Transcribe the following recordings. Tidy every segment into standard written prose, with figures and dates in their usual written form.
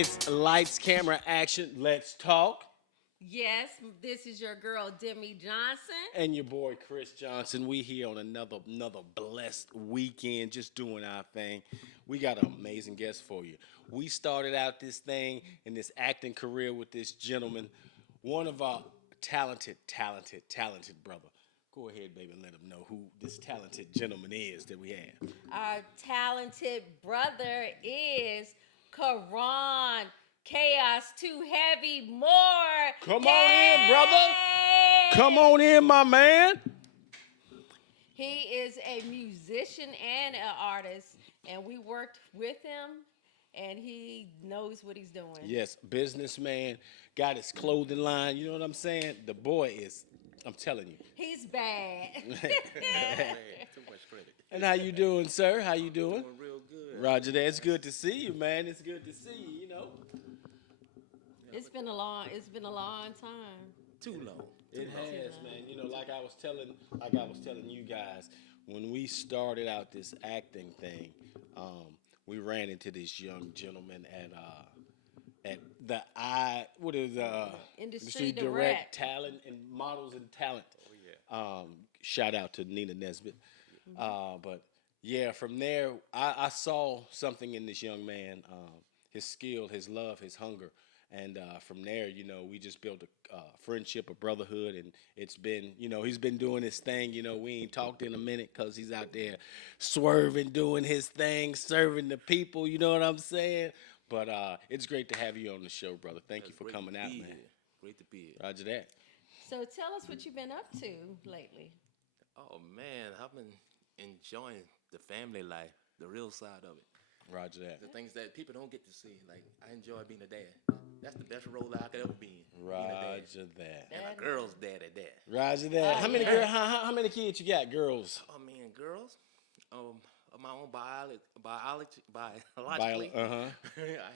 It's lights, camera, action. Let's talk. Yes, this is your girl Demi Johnson. And your boy Chris Johnson. We here on another blessed weekend, just doing our thing. We got an amazing guest for you. We started out this thing in this acting career with this gentleman, one of our talented brother. Go ahead, baby, and let them know who this talented gentleman is that we have. Our talented brother is Kuron. Chaos2Heavy more. Come on in, brother. Hey! Come on in, my man. He is a musician and an artist, and we worked with him, and he knows what he's doing. Yes, businessman, got his clothing line. You know what I'm saying? The boy is, I'm telling you. He's bad. Too much credit. And how you doing, sir? How you doing? Doing real good. Roger that. It's good to see you, man. It's good to see you, you know. It's been a long time. Too long. It has, man. You know, like I was telling you guys, when we started out this acting thing, we ran into this young gentleman at the Industry Direct Direct. Talent and Models and Talent. Oh, Shout out to Nina Nesbitt. But yeah, from there, I saw something in this young man, his skill, his love, his hunger. And from there, you know, we just built a friendship, a brotherhood, and it's been, you know, he's been doing his thing. You know, we ain't talked in a minute because he's out there swerving, doing his thing, serving the people. You know what I'm saying? But it's great to have you on the show, brother. Thank you for coming out, man. Great to be here. Roger that. So tell us what you've been up to lately. Oh man, I've been enjoying the family life, the real side of it. Roger that. The things that people don't get to see. Like I enjoy being a dad. That's the best role I could ever be in. Roger that. And a girl's dad at that. Roger that. How many how many kids you got, girls? Oh man, girls. Of my own biologically, I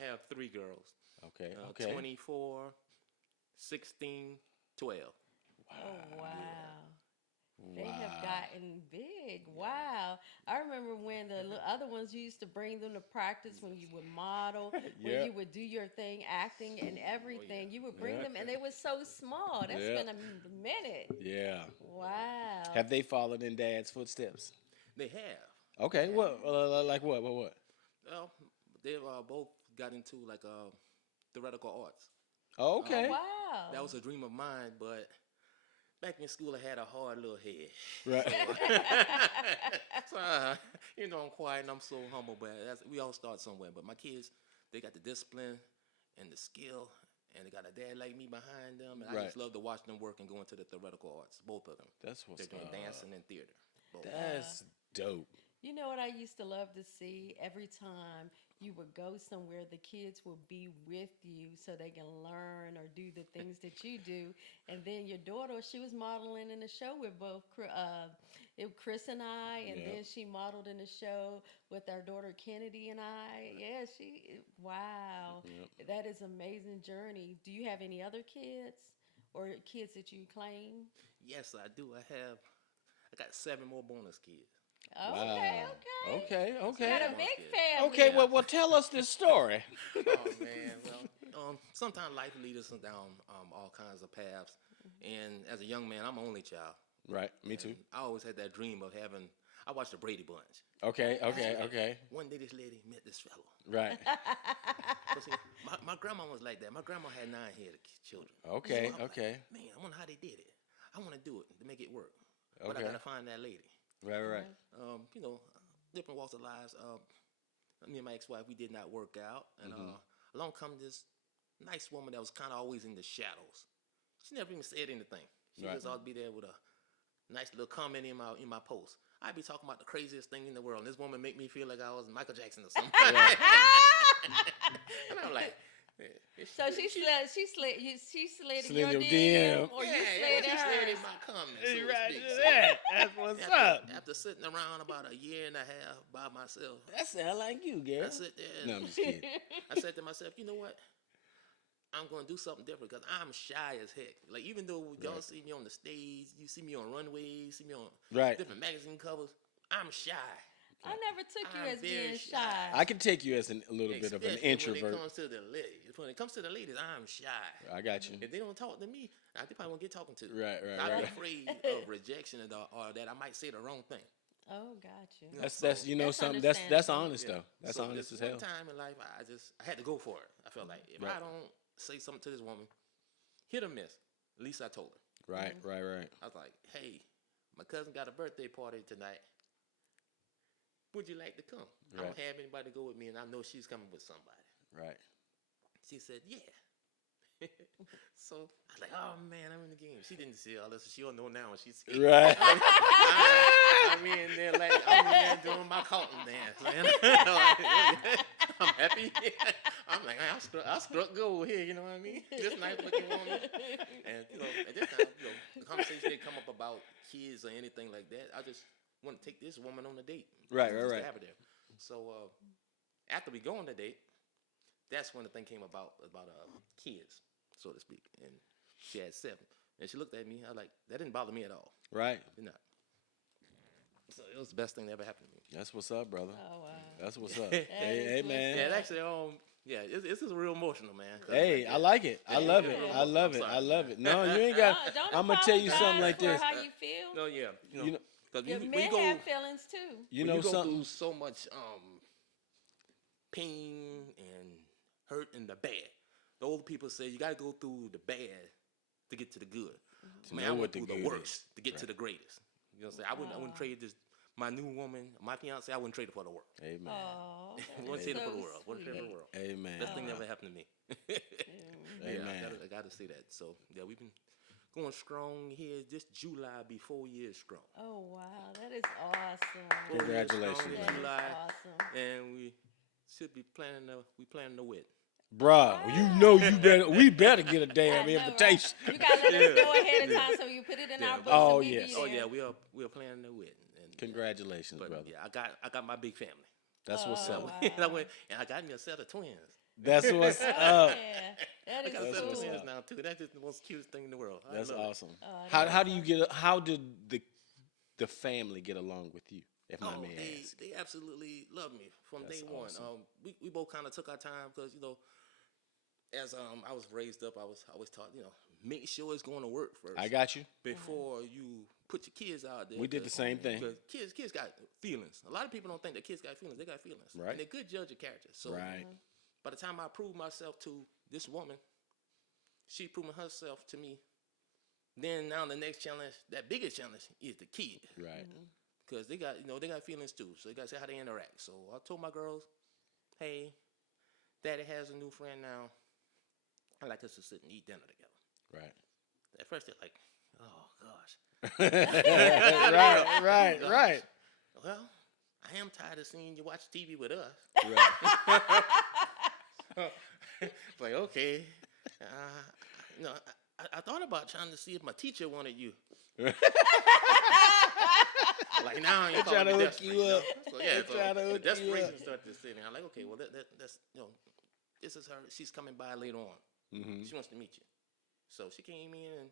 have 3 girls. Okay. 24, 16, 12. Oh, wow. They have gotten big. Wow. I remember when the other ones, you used to bring them to practice when you would model, when you would do your thing, acting and everything. You would bring them, and they were so small. That's been a minute. Yeah. Wow. Have they followed in Dad's footsteps? They have. Okay. What? Like what? What? Well, they both got into like theoretical arts. Oh, okay. Oh, wow. That was a dream of mine, but back in school I had a hard little head. Right. So, you know, I'm quiet and I'm so humble, but we all start somewhere. But my kids, they got the discipline and the skill, and they got a dad like me behind them, and I just love to watch them work and go into the theoretical arts, both of them. That's what's They're doing dancing and theater. Both. That's dope. You know what I used to love to see? Every time you would go somewhere, the kids would be with you so they can learn or do the things that you do. And then your daughter, she was modeling in the show with both Chris and I, and then she modeled in the show with our daughter Kennedy and I. Yeah, wow. That is an amazing journey. Do you have any other kids or kids that you claim? Yes, I do. I got 7 more bonus kids. Okay. Okay. You got a big family. Okay. Well, tell us this story. Oh man, well, sometimes life leads us down all kinds of paths, and as a young man, I'm an only child. Right. Me too. I always had that dream of having. I watched the Brady Bunch. Okay. One day, this lady met this fellow. Right. But see, my grandma was like that. My grandma had 9 head children. Okay. So I'm Okay. Like, man, I wonder how they did it. I want to do it to make it work, but I Okay. gotta find that lady. Right. You know, different walks of lives. Me and my ex-wife, we did not work out, and along come this nice woman that was kind of always in the shadows. She never even said anything. She just ought to be there with a nice little comment in my post. I'd be talking about the craziest thing in the world, and this woman make me feel like I was Michael Jackson or something. And I'm like, So she slid in Slid your your DM, DM. or you yeah, slid in she slid in hers? my comments. Hey, So to right. speak. That's what's after, up. After sitting around about a year and a half by myself, That sound like you, girl. I sit there. No, I'm just kidding. I said to myself, you know what? I'm gonna do something different because I'm shy as heck. Like even though y'all see me on the stage, you see me on runways, see me on different magazine covers, I'm shy. I never took you I'm as very being shy. shy. I can take you as a little bit of an Especially introvert. When it comes to the ladies, I'm shy. I got you. If they don't talk to me, they probably won't get talking to. Right, I'm right. afraid of rejection or that I might say the wrong thing. Oh, got you. That's you know That's something that's understandable. honest though. That's So honest this as hell. one time in life, I had to go for it. I felt like if Right. I don't say something to this woman, hit or miss, at least I told her. Right, right, right. I was like, hey, my cousin got a birthday party tonight. Would you like to come? I Right. don't have anybody to go with me, and I know she's coming with somebody. Right. She said, yeah. So I was like, oh man, I'm in the game. She didn't see all this. She'll know now when she sees. Right. I'm in there doing my Carlton dance, man. I'm happy. I'm like, I struck gold here. You know what I mean? This nice looking woman. And at this time, the conversation didn't come up about kids or anything like that. I just want to take this woman on a date. Right. Just have her there. So after we go on the date, that's when the thing came about kids, so to speak. And she had 7. And she looked at me. I was like, that didn't bother me at all. Right. Did not. So it was the best thing that ever happened to me. That's what's up, brother. Oh, wow. That's what's up. is Hey, man. Yeah, it actually, this is real emotional, man. Hey, I like it. I love it. Yeah. I love it. I love it. No, you ain't got. Don't I'm gonna tell you something like apologize this. for how you feel. No, yeah. You know, Because Your when men you go, have feelings too. you when know you go something. through so much pain and hurt and the bad. The old people say you got to go through the bad to get to the good. To Man, know I what went the through good the is. worst to get to the greatest. You know what I'm saying? I wouldn't trade this. My new woman, my fiance, I wouldn't trade her for the world. Amen. Oh, I wouldn't trade her for the world. Wouldn't trade her for the world. Amen. Best thing that ever happened to me. Amen. I gotta say that. So yeah, we've been going strong here. This July be 4 years strong. Oh wow, that is awesome. Congratulations, Strong in That is July, awesome. and we should be planning the wed. Bruh, you know you better. We better get a damn I know, right? invitation. You gotta let us know ahead of time so you put it in our books. Oh, and we yes. be Oh there. yeah, we are planning the wedding. And, Congratulations, but brother. yeah, I got my big family. That's what's Oh, up. wow. And I got me a set of twins. That's what's Oh, up. yeah, that I is got a That's set of what's cool. twins up. now too. That's just the most cutest thing in the world. I That's love it. awesome. that How is do you awesome. get? How did the family get along with you? If my man asks. They absolutely love me from That's day one. awesome. We both kind of took our time because as I was raised up, I was always taught make sure it's going to work first. I got you. Before you put your kids out there. We did the same thing. Because kids got feelings. A lot of people don't think that kids got feelings. They got feelings. Right. And they're good judge of character. So Right. by the time I proved myself to this woman, she proving herself to me. Then now the next challenge, that biggest challenge, is the kid. Right. Because they got they got feelings too. So they got to see how they interact. So I told my girls, hey, daddy has a new friend now. I'd like us to sit and eat dinner together. Right. At first they're like, oh gosh. Right. Well, I am tired of seeing you watch TV with us. Right. Like, okay. I thought about trying to see if my teacher wanted you. Like now you're trying to calling me hook desperate, you up. So yeah, They trying to the hook you desperation up. started to sit in. I'm like, okay, well that's this is her. She's coming by later on. Mm-hmm. She wants to meet you. So she came in and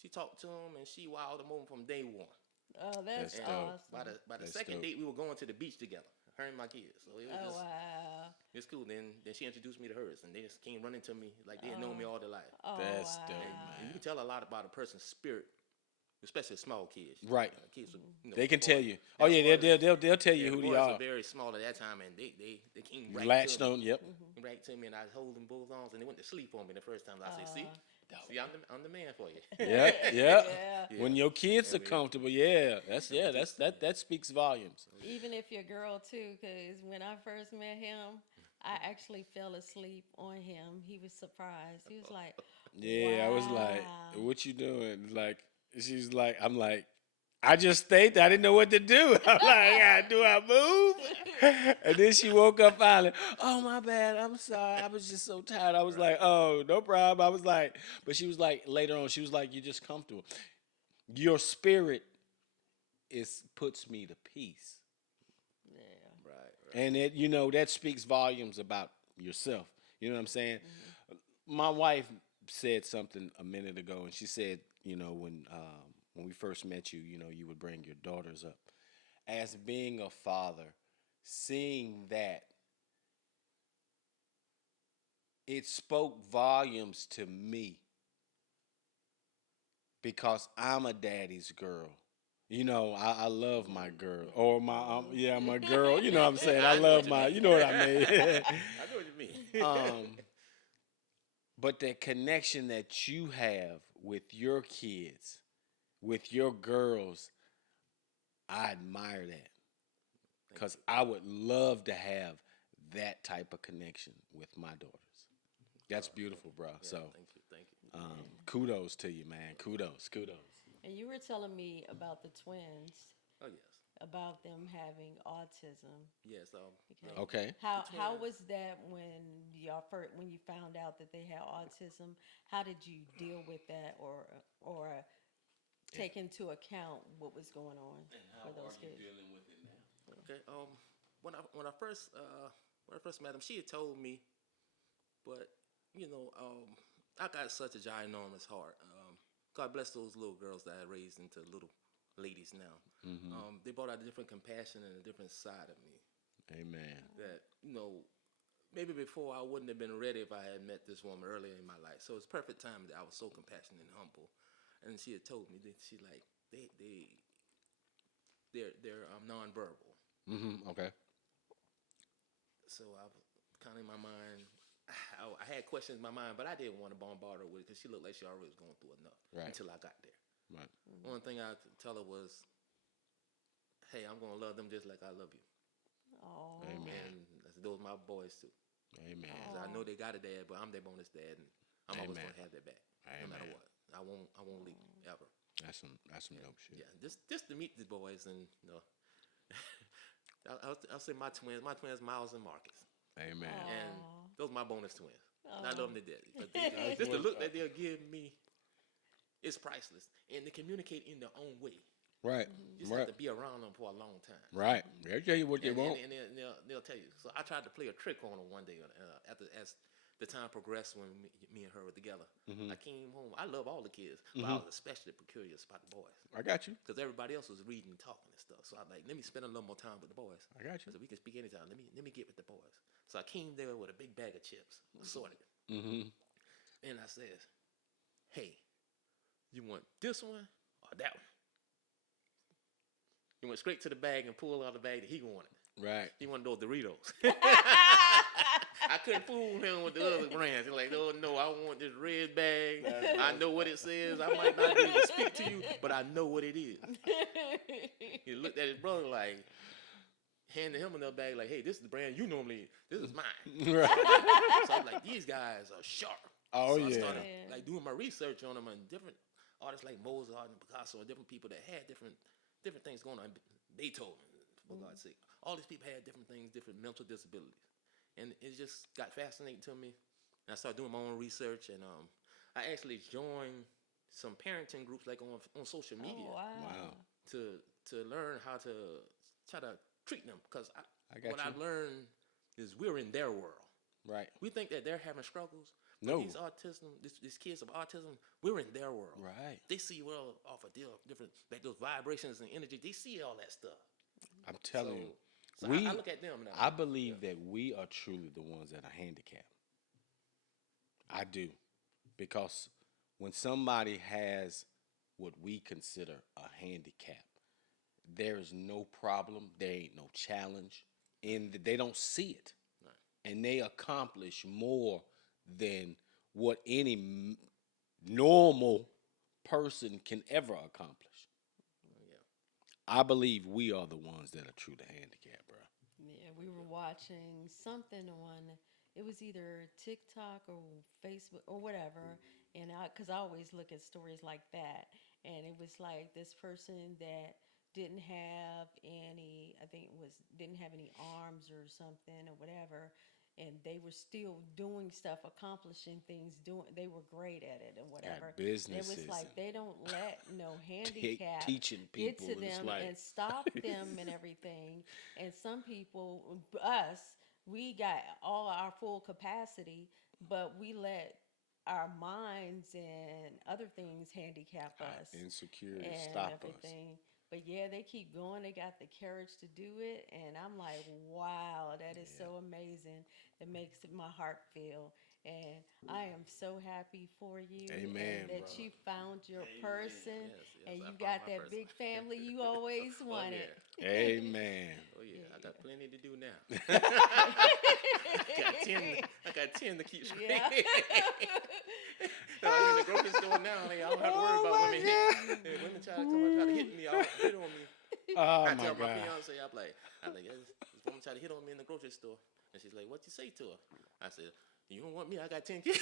she talked to him and she wowed him over from day one. Oh, that's That's dope. awesome. By the That's second dope. date, we were going to the beach together, her and my kids. So it was Oh just wow. it's cool. Then she introduced me to hers, and they just came running to me like they had known me all their life. Oh That's wow. dope, And you can tell a lot about a person's spirit, especially small kids. Right. Kids, They can before- tell you. Oh yeah, they'll tell you the who they boys are. were very small at that time, and they came right Latched to me. on. Yep. Right to me, and I hold them both arms, and they went to sleep on me the first time. I say, see, I'm the man for you. Yeah. Yeah. When your kids are comfortable, that speaks volumes. Even if you're a girl too, because when I first met him, I actually fell asleep on him. He was surprised. He was like, Yeah, I was like, wow. "What you doing?" Like, she's like, "I'm like, I just stayed there. I didn't know what to do." I'm like, "Do I move?" And then she woke up finally. "Oh, my bad. I'm sorry. I was just so tired." I was like, "Oh, no problem." I was like, but she was like, later on, she was like, "You're just comfortable. Your spirit puts me to peace." Yeah. Right. And that speaks volumes about yourself. You know what I'm saying? My wife said something a minute ago, and she said, when we first met you, you would bring your daughters up. as being a father, seeing that, it spoke volumes to me because I'm a daddy's girl. You know, I love my girl or my yeah, my girl. You know what I'm saying? I I know what love you my. mean. You know what I mean? I know what you mean. But that connection that you have with your kids, with your girls, I admire that because I would love to have that type of connection with my daughters. That's beautiful, bro. Yeah, So, thank you. kudos to you, man. Kudos, kudos. And you were telling me about the twins, Oh yes, about them having autism. yes. Okay. Okay. How twins. was that when you found out that they had autism? How did you deal with that, or take into account what was going on for those kids? dealing with it now? Okay. When I first met him, she had told me, but I got such a ginormous heart. God bless those little girls that I raised into little ladies now. They brought out a different compassion and a different side of me. Amen. That maybe before I wouldn't have been ready if I had met this woman earlier in my life. So it's perfect time that I was so compassionate and humble. And she had told me that they're nonverbal. Okay. So I was kind of in my mind. I had questions in my mind, but I didn't want to bombard her with it because she looked like she already was going through enough Right. until I got there. Right. One thing I could tell her was, "Hey, I'm gonna love them just like I love you." Oh. Amen. And those are my boys too. Amen. 'Cause I know they got a dad, but I'm their bonus dad, and I'm always Amen. gonna have their back, no matter Amen. what. I won't leave ever. That's some dope shit. Yeah, just to meet the boys, and I'll say my twins, Miles and Marcus, Amen. and Aw. those are my bonus twins. And I love them to death. But That's just the what's look up. that they'll give me is priceless, and they communicate in their own way. Right. You just Right. have to be around them for a long time. Right. They'll tell you what they And, want. and, and they'll tell you. So I tried to play a trick on them one day as the time progressed when me and her were together. I came home. I love all the kids, but I was especially curious about the boys I got you. because everybody else was reading and talking and stuff. So I like, let me spend a little more time with the boys. I got you. So we can speak anytime. Let me get with the boys. So I came there with a big bag of chips, assorted, Mm-hmm. and I said, "Hey, you want this one or that one?" He went straight to the bag and pulled out the bag that he wanted. Right. He wanted those Doritos. I couldn't fool him with the other brands. He's like, "Oh no, I want this red bag. I know what it says. I might not be able to speak to you, but I know what it is." He looked at his brother like, handed him another bag like, "Hey, this is the brand you normally. This is mine." Right. So I'm like, these guys are sharp. Oh, So I yeah. started like doing my research on them and different artists like Mozart and Picasso and different people that had different things going on. Beethoven, for God's sake. All these people had different things, different mental disabilities. And it just got fascinating to me. And I started doing my own research, and I actually joined some parenting groups like on social media Oh, wow. Wow. to learn how to try to treat them. Because I got what I you. learned is we're in their world. Right. We think that they're having struggles. But No. these kids of autism, we're in their world. Right. They see well off of different, like those vibrations and energy. They see all that stuff. I'm telling you. So We, I look at them now. I believe that we are truly the ones that are handicapped. I do. Because when somebody has what we consider a handicap, there is no problem, there ain't no challenge, and they don't see it. Right. And they accomplish more than what any normal person can ever accomplish. Yeah. I believe we are the ones that are truly handicapped, bro. Yeah, we were watching something on, it was either TikTok or Facebook or whatever, and because I always look at stories like that, and it was like this person that didn't have any, I think it was, didn't have any arms or something or whatever, and they were still doing stuff, accomplishing things, they were great at it and whatever. Got businesses. It was like and they don't let no handicap teaching get people. to and it's them like, and stop them and everything. And some people, us, we got all our full capacity, but we let our minds and other things handicap us insecurity and stop us. everything. But yeah, they keep going. They got the courage to do it, and I'm like, wow, that is so amazing. It makes my heart feel. And I am so happy for you and Amen, that brother. you found your person Yes, yes, and I you found got my that person. big family you always Oh wanted. yeah, Amen. oh yeah. I got Yeah. plenty to do now. got 10. I got 10 to keep straight. Yeah. So I'm in the grocery store now. I don't have to worry Oh about my women hitting. God. Yeah, women try to come and try to hit me. Hit on me. Oh I my tell my God. fiance, this woman tried to hit on me in the grocery store, and she's like, "What you say to her?" I said, "You don't want me? I got 10 kids."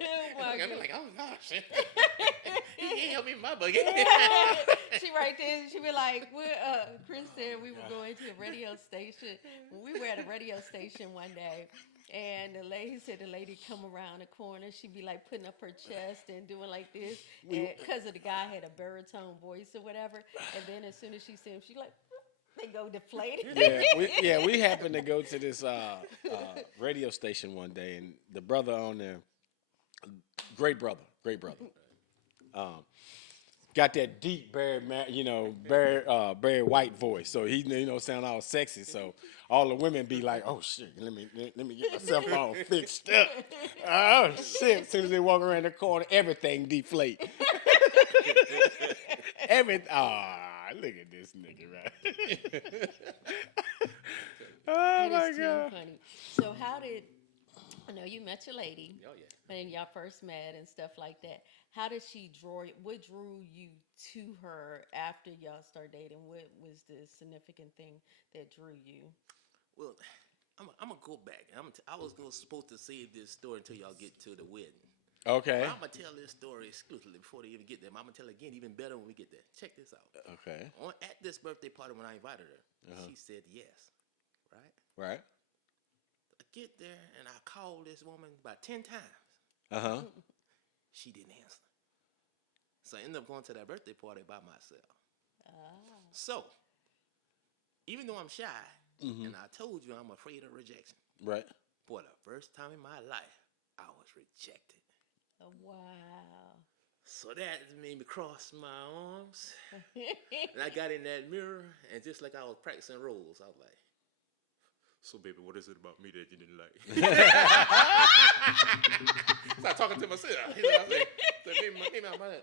Oh my I'm God. like, "Oh gosh, he can't help me in my bucket." She right there. She be like, Chris said we were going to a radio station. We were at a radio station one day, and the lady said the lady come around the corner. She'd be like putting up her chest and doing like this, and because of the guy had a baritone voice or whatever. And then as soon as she said him, she like they go deflated. We happened to go to this radio station one day, and the brother on there, great brother, um, got that deep Barry White voice. So he sound all sexy. So all the women be like, "Oh shit, let me get myself all fixed up." Oh shit! As soon as they walk around the corner, everything deflate. Look at this nigga right. Oh It my is too God. funny. So how did I know you met your lady Oh yeah. and y'all first met and stuff like that? How did she draw you? What drew you to her after y'all started dating? What was the significant thing that drew you? Well, I'm gonna go back. I was supposed to save this story until y'all get to the wedding. Okay. But I'm gonna tell this story exclusively before they even get there. I'm gonna tell it again even better when we get there. Check this out. Okay. At this birthday party when I invited her, Uh-huh. she said yes. Right? Right. I get there and I called this woman about 10 times. Uh huh. She didn't answer. So I ended up going to that birthday party by myself. Ah. So even though I'm shy, Mm-hmm. and I told you I'm afraid of rejection, Right. for the first time in my life, I was rejected. Oh, wow. So that made me cross my arms. And I got in that mirror, and just like I was practicing roles, I was like, "So, baby, what is it about me that you didn't like?" Start talking to myself. I was like, so maybe my voice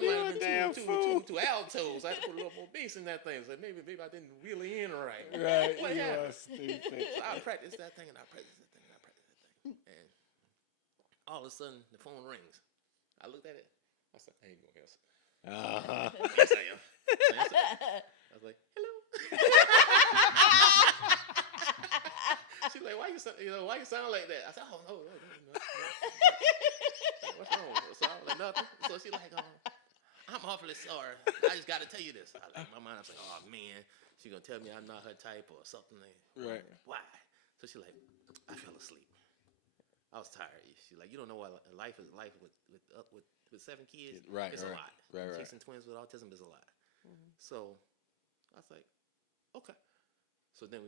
You might a have damn been fool. too altos. I had to put a little more bass in that thing. So maybe I didn't really in right. Right. What You happened? are stupid. So I practiced that thing, and I practiced that thing, and I practiced that thing. And all of a sudden, the phone rings. I looked at it. I said, "I ain't gonna answer." Uh-huh. Yes, I am. I answered. I was like, "Hello." She's like, "Why you sound like that?" I said, "Oh no. What's wrong?" So I was like, "Nothing." So she's like, "I'm awfully sorry. I just got to tell you this." I like my mind. I was like, "Oh man, she gonna tell me I'm not her type or something." Right. Why? So she's like, "I fell asleep. I was tired." She's like, "You don't know what life is. Life with 7 kids, Right, it's right, a lot. right. Chasing twins with autism is a lot." So I was like, "Okay." So then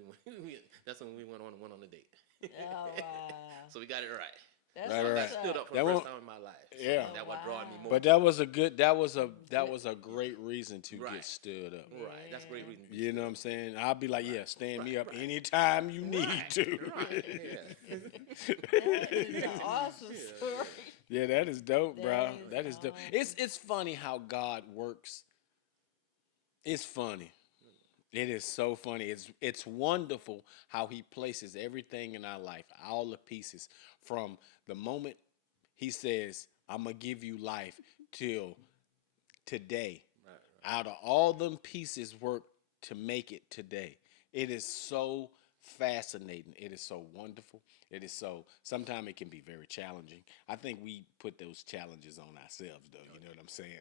that's when we went on a date. Oh, wow. So we got it right. That's Right, I right. stood up for That the first won't- time in my life. So Yeah. that what drawing me more. But that was a great reason to Right. get stood up. Right. That's a great reason. To be You know what I'm saying? I'll be like, yeah, stand me up anytime you need Right. to. Right. Yeah. That is an awesome story. Yeah, that is dope, bro. That That is is dope. awesome. It's funny how God works. It's funny. It is so funny. It's wonderful how he places everything in our life, all the pieces, from the moment he says, "I'm gonna give you life," till today. Right. Out of all them pieces work to make it today. It is so fascinating. It is so wonderful. It is so, sometimes it can be very challenging. I think we put those challenges on ourselves though, you know what I'm saying?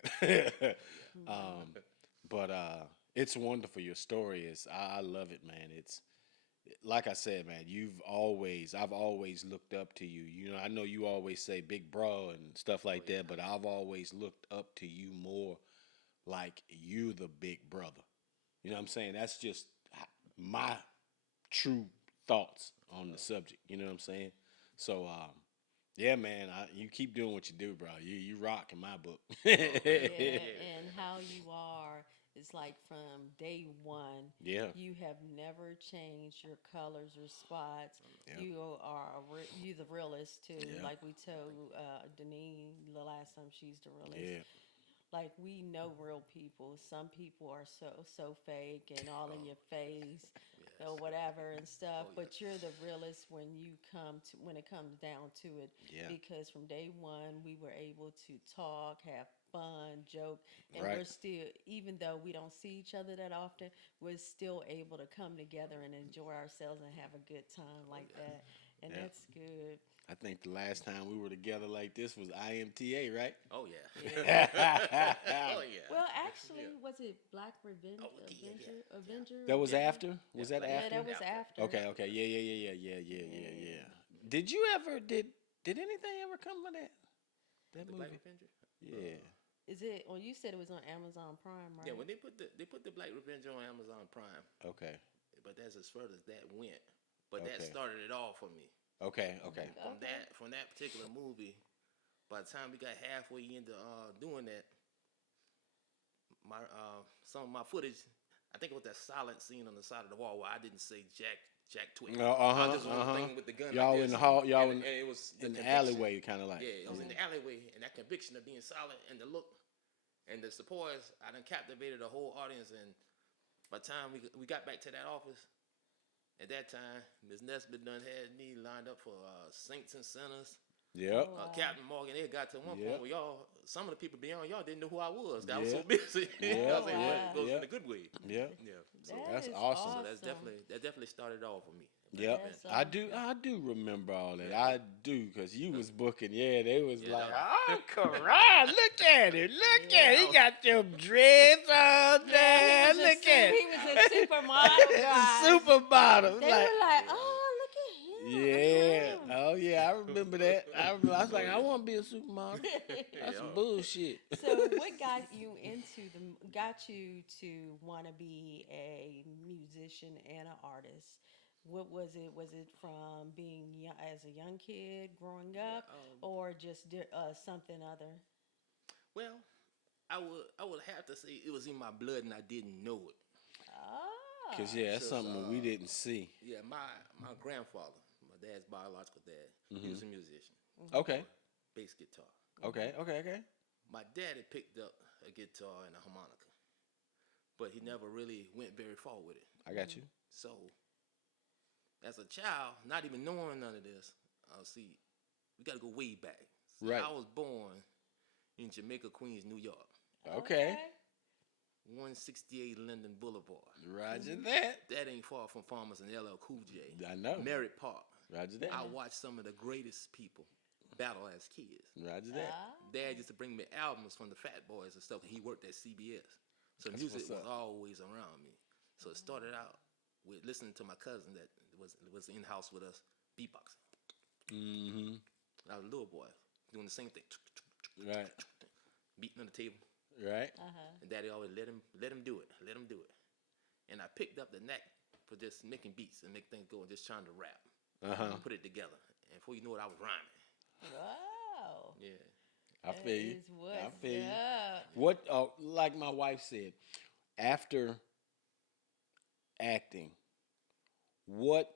But it's wonderful. Your story is, I love it, man. It's like I said, man, I've always looked up to you. You know, I know you always say big bro and stuff like that, but I've always looked up to you more like you the big brother. You know what I'm saying? That's just my true thoughts on the subject. You know what I'm saying? So Yeah, man. You keep doing what you do, bro. You rock in my book. Yeah, and how you are is like from day one. Yeah. You have never changed your colors or spots. Yeah. You the realist too. Yeah. Like we told Denise the last time, she's the realist. Yeah. Like we know real people. Some people are so fake and all in your face Yes. or whatever and stuff. Oh yeah. But you're the realist when it comes down to it. Yeah. Because from day one we were able to talk, have fun, joke, and Right. we're still, even though we don't see each other that often, we're still able to come together and enjoy ourselves and have a good time like yeah. that. And Yeah. that's good. I think the last time we were together like this was IMTA, right? Oh yeah. Yeah. Oh yeah. Well, actually, Yeah. was it Black Revenge Oh yeah, yeah, Avenger? yeah. Avenger? That was Yeah. after? Was Yeah, that Black Yeah, after? that Panther was after. after. Okay, okay. Yeah. Did you ever did anything ever come of that The Black movie? Avenger. Yeah. Is it? Well, you said it was on Amazon Prime, right? Yeah, when they put the Black Revenge on Amazon Prime, Okay. but that's as far as that went. But that Okay. started it all for me. Okay. Okay. Okay. From that particular movie, by the time we got halfway into doing that, my some of my footage, I think it was that silent scene on the side of the wall where I didn't say Jack Twig. I just was thinking with the gun Y'all like in this, the hall, y'all and it was in the conviction. alleyway, kind of like. Yeah, it was in the alleyway, and that conviction of being silent and the look and the supporters, I done captivated the whole audience. And by the time we got back to that office, at that time, Ms. Nesbitt done had me lined up for Saints and Sinners. Yep. Oh, wow. Captain Morgan, it got to one Yep. point where some of the people beyond y'all didn't know who I was. I was Yeah. so busy. Yeah, I was like, yeah, but it goes yeah. in a good way. Yep. Yeah. So, That That's is awesome. so that definitely started off for me. Yep. That's I awesome. do remember all that. Yeah. I do, because you was booking. Yeah, they was Yeah, like, that oh, Kuron, look at him. Look Yeah. at him. He got them dreads on Yeah, there. he was Look at he was a supermodel guy. Supermodel. They Like, were like, "Oh, look at him! yeah. Look at him!" Oh, yeah. I remember that. I was like, I want to be a supermodel. That's some Yeah. bullshit. So, what got you to want to be a musician and an artist? What was it? Was it from being young, as a young kid growing Yeah. up, or just something other? Well, I would have to say it was in my blood and I didn't know it. Ah, Because, yeah, that's Because, something we didn't see. Yeah, my grandfather, my dad's biological dad, he was a musician, Okay. bass guitar. Okay. My daddy picked up a guitar and a harmonica, but he never really went very far with it. I got you. So, as a child, not even knowing none of this, see, we got to go way back. See, Right. I was born in Jamaica, Queens, New York, Okay. 168 Linden Boulevard. Roger that. That ain't far from Farmers and LL Cool J. I know. Merritt Park. Roger that. I watched some of the greatest people battle as kids. Roger that. Ah. Dad used to bring me albums from the Fat Boys and stuff. He worked at CBS, so That's music what's was up. always around me. So it started out with listening to my cousin that was in house with us, beatboxing. Mm-hmm. I was a little boy doing the same thing, Right. beating on the table. Right. And Daddy always let him do it, let him do it. And I picked up the knack for just making beats and make things go and just trying to rap, put it together. And before you know it, I was rhyming. Wow. Yeah. I feel you. That is what's I feel you. up. What? Like my wife said, after acting, what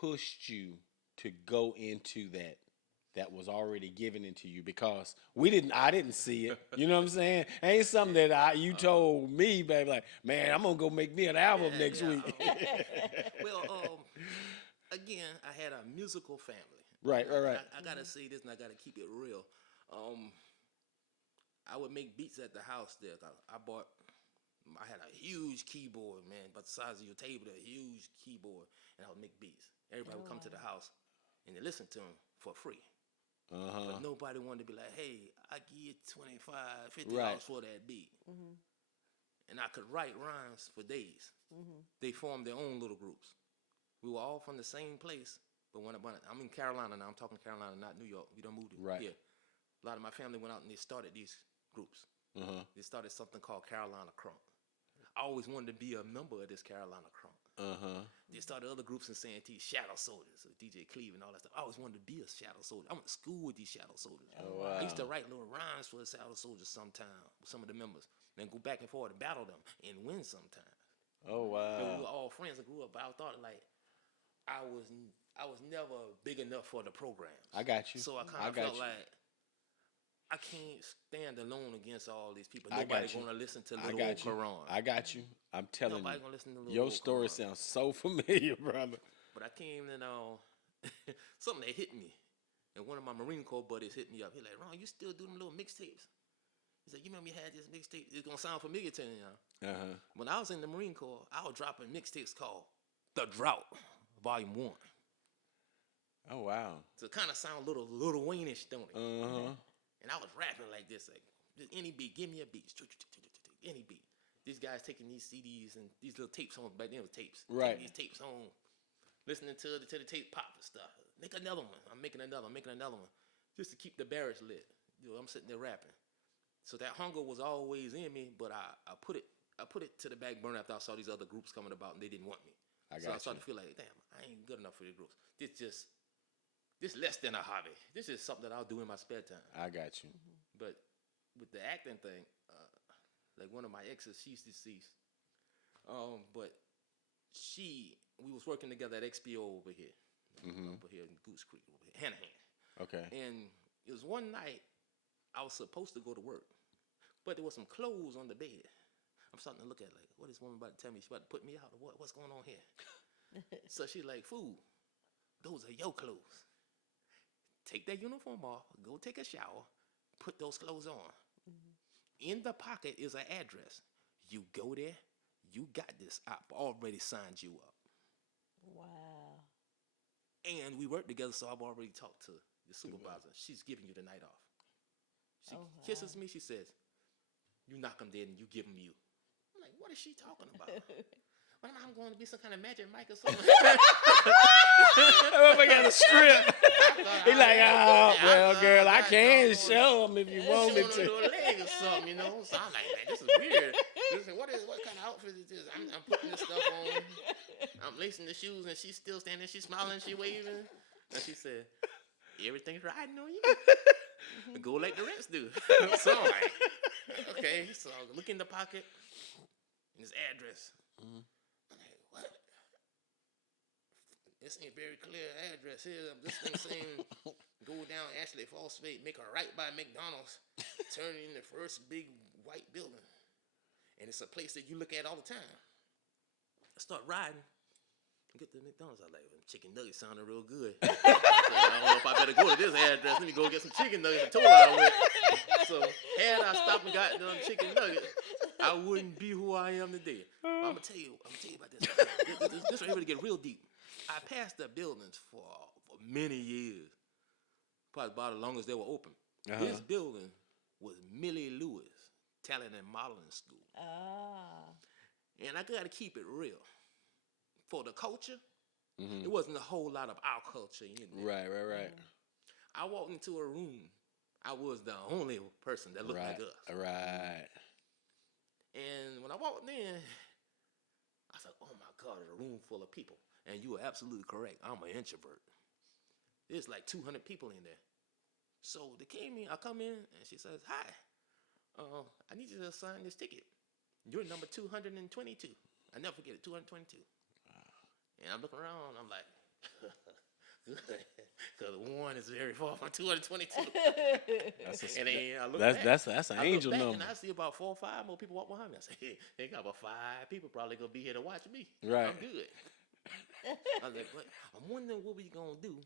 pushed you to go into that was already given into you? Because I didn't see it. You know what I'm saying? Ain't something that you told me, baby, like, man, I'm gonna go make me an album next week. Well, again, I had a musical family. Right. I gotta say this, and I gotta keep it real. I would make beats at the house there. I had a huge keyboard, man, about the size of your table, a huge keyboard, and I would make beats. Everybody would come to the house and they listen to them for free. But nobody wanted to be like, hey, I give you $25, $50 for that beat. And I could write rhymes for days. They formed their own little groups. We were all from the same place, but when I'm in Carolina now, I'm talking Carolina, not New York. We don't move here. A lot of my family went out and they started these groups. They started something called Carolina Crunk. I always wanted to be a member of this Carolina Crunk. They started other groups in Santee, Shadow Soldiers, so DJ Cleve and all that stuff. I always wanted to be a Shadow Soldier. I went to school with these Shadow Soldiers. Oh, wow. I used to write little rhymes for the Shadow Soldiers sometime with some of the members, then go back and forth and battle them and win sometimes. Oh, wow. And we were all friends and grew up, but I thought like I was never big enough for the program. I got you. So I kind of felt like I can't stand alone against all these people. Nobody's gonna listen to little old Kuron. I got you. I'm telling Nobody you. gonna listen to little Your old story Kuron. sounds so familiar, brother. But I came and something that hit me, and one of my Marine Corps buddies hit me up. He like, Ron, you still do them little mixtapes? He said, you remember you had this mixtape? It's gonna sound familiar to you, When I was in the Marine Corps, I was dropping mixtapes called The Drought, Volume 1. Oh, wow. So it kind of sound little Wayne-ish, don't it? And I was rapping like this, like, just any beat, give me a beat, any beat. These guys taking these CDs and these little tapes home, back then it was tapes. Right. Taking these tapes home, listening to the tape pop and stuff. Make another one. I'm making another one, just to keep the barracks lit. I'm sitting there rapping. So that hunger was always in me, but I put it to the back burner after I saw these other groups coming about and they didn't want me. I started to feel like, damn, I ain't good enough for these groups. This less than a hobby. This is something that I'll do in my spare time. I got you. But with the acting thing, like one of my exes, she's deceased. But we was working together at XPO over here, over here in Goose Creek, over here, Hanahan. Okay. And it was one night I was supposed to go to work, but there was some clothes on the bed. I'm starting to look at it like, what is this woman about to tell me? She's about to put me out, or what's going on here? So she's like, fool, those are your clothes. Take that uniform off, go take a shower, put those clothes on. In the pocket is an address. You go there, you got this. I've already signed you up. Wow. And we work together, so I've already talked to the supervisor. She's giving you the night off. She kisses me, she says, you knock him dead and you give him you. I'm like, what is she talking about? What am I going to be, some kind of magic Mike or something? I got a strip. He like, well, girl, I can show him if you want me to. Show him a leg or something, So I'm like, man, this is weird. What kind of outfit is this? I'm putting this stuff on. I'm lacing the shoes, and she's still standing. She's smiling. She waving. And she said, everything's riding on you. Go like the rest do. So I'm like, okay. So I look in the pocket, and his address. I'm like, what? This ain't very clear address here. This thing saying go down Ashley Phosphate, make a right by McDonald's, turn in the first big white building. And it's a place that you look at all the time. I start riding. Get to McDonald's. I like, chicken nuggets sounded real good. So I don't know if I better go to this address. Let me go get some chicken nuggets and told I went. So had I stopped and got them chicken nuggets, I wouldn't be who I am today. But I'm gonna tell you about this. This right here to get real deep. I passed the buildings for many years, probably about as long as they were open. This building was Millie Lewis Talent and Modeling School. And I got to keep it real. For the culture, it wasn't a whole lot of our culture in there. Right. I walked into a room. I was the only person that looked like us. Right. And when I walked in, I said, oh my God, there's a room full of people. And you are absolutely correct. I'm an introvert. There's like 200 people in there. So they came in, I come in, and she says, hi, I need you to sign this ticket. You're number 222. I never forget it, 222. And I'm looking around, I'm like, good, because one is very far from 222. That's an angel number. And I see about 4 or 5 more people walk behind me. I say, hey, they got about 5 people probably gonna be here to watch me. Right. I'm good. I was like, but I'm wondering what we gonna do,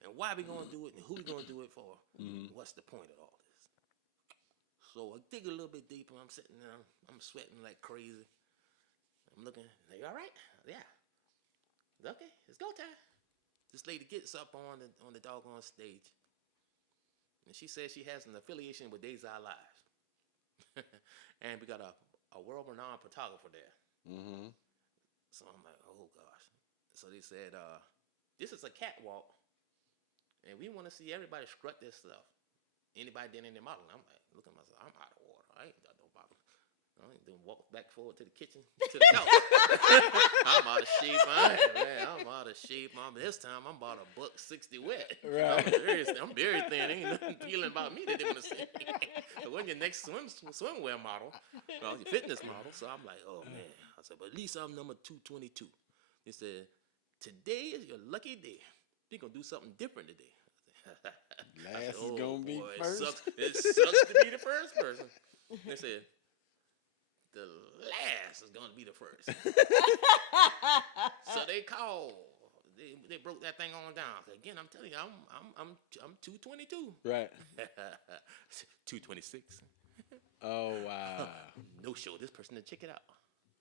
and why we gonna do it, and who we gonna do it for. What's the point of all this? So I dig a little bit deeper. I'm sitting there, I'm sweating like crazy. I'm looking, like, you all right? Yeah. Okay, it's go time. This lady gets up on the doggone stage, and she says she has an affiliation with Days Our Lives. And we got a world-renowned photographer there. So I'm like, oh gosh. So they said, this is a catwalk, and we want to see everybody strut this stuff. Anybody did any modeling? I'm like, look at myself, I'm out of water. I ain't got no problem. I then walk back forward to the kitchen, to the couch. I'm out of shape, man. I'm out of shape. This time I'm about $1.60 wet. Right. I'm very thin. Ain't nothing peeling about me that they want to see. But when your next swimwear model, well, your fitness model, so I'm like, oh man. I said, but at least I'm number 222. They said, today is your lucky day. You're gonna do something different today. Last is gonna be first. It sucks to be the first person. They said, the last is gonna be the first. So they called. They broke that thing on down. Again, I'm telling you, I'm 222. Right. 226. Oh wow. No show. This person to check it out.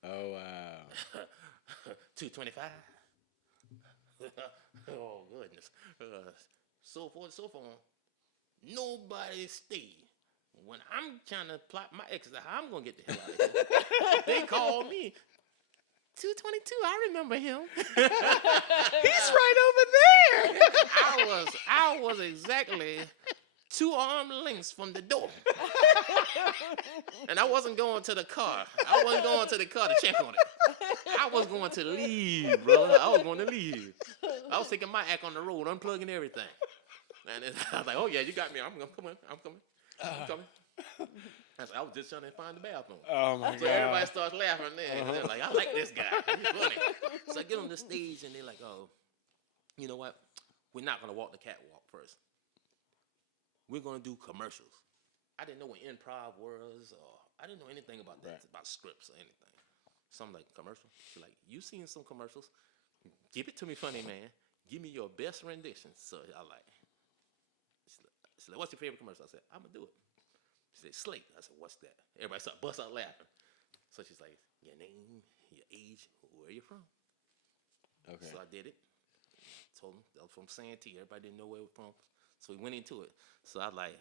Oh wow. 225. Oh goodness. So forth and so on. Nobody stayed. When I'm trying to plot my exit, how I'm gonna get the hell out of here. They called me. 222. I remember him. He's right over there. I was exactly 2 arm lengths from the door. And I wasn't going to the car. I wasn't going to the car to check on it. I was going to leave, brother. I was going to leave. I was taking my act on the road, unplugging everything. And I was like, oh yeah, you got me. I'm coming. I'm coming. I was just trying to find the bathroom. Oh my God. So everybody starts laughing there. They're like, I like this guy. He's funny. So I get on the stage and they're like, oh, you know what? We're not going to walk the catwalk first. We're going to do commercials. I didn't know what improv was, or I didn't know anything about that, about scripts or anything. So I'm like, commercial? She's like, you seen some commercials? Give it to me, funny man. Give me your best rendition. So I like, she's like, what's your favorite commercial? I said, I'm going to do it. She said, Slate. I said, what's that? Everybody started bust out laughing. So she's like, your name, your age, where you from? Okay. So I did it. Told them I was from Santee. Everybody didn't know where we were from. So we went into it. So I like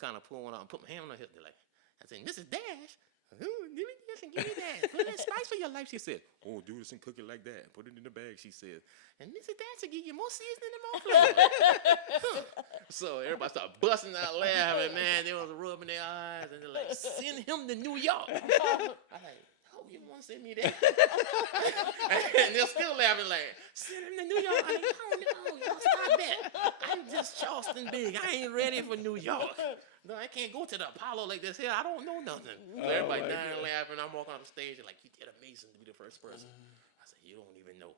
kind of pulled one out and put my hand on her hip. They're like, I said, Mrs. Dash, give me this and give me that. Put that spice for your life. She said, oh, do this and cook it like that. Put it in the bag, she said. And Mrs. Dash will give you more seasoning and more flavor. So everybody started busting out laughing, man. They was rubbing their eyes and they're like, send him to New York. I like, oh, you want to send me there? And they're still laughing like, send him to New York. I like, oh no, y'all stop that. I'm just Charleston big. I ain't ready for New York. No, I can't go to the Apollo like this here. I don't know nothing. So everybody dying laughing. I'm walking on the stage and like, you did amazing to be the first person. I said, you don't even know.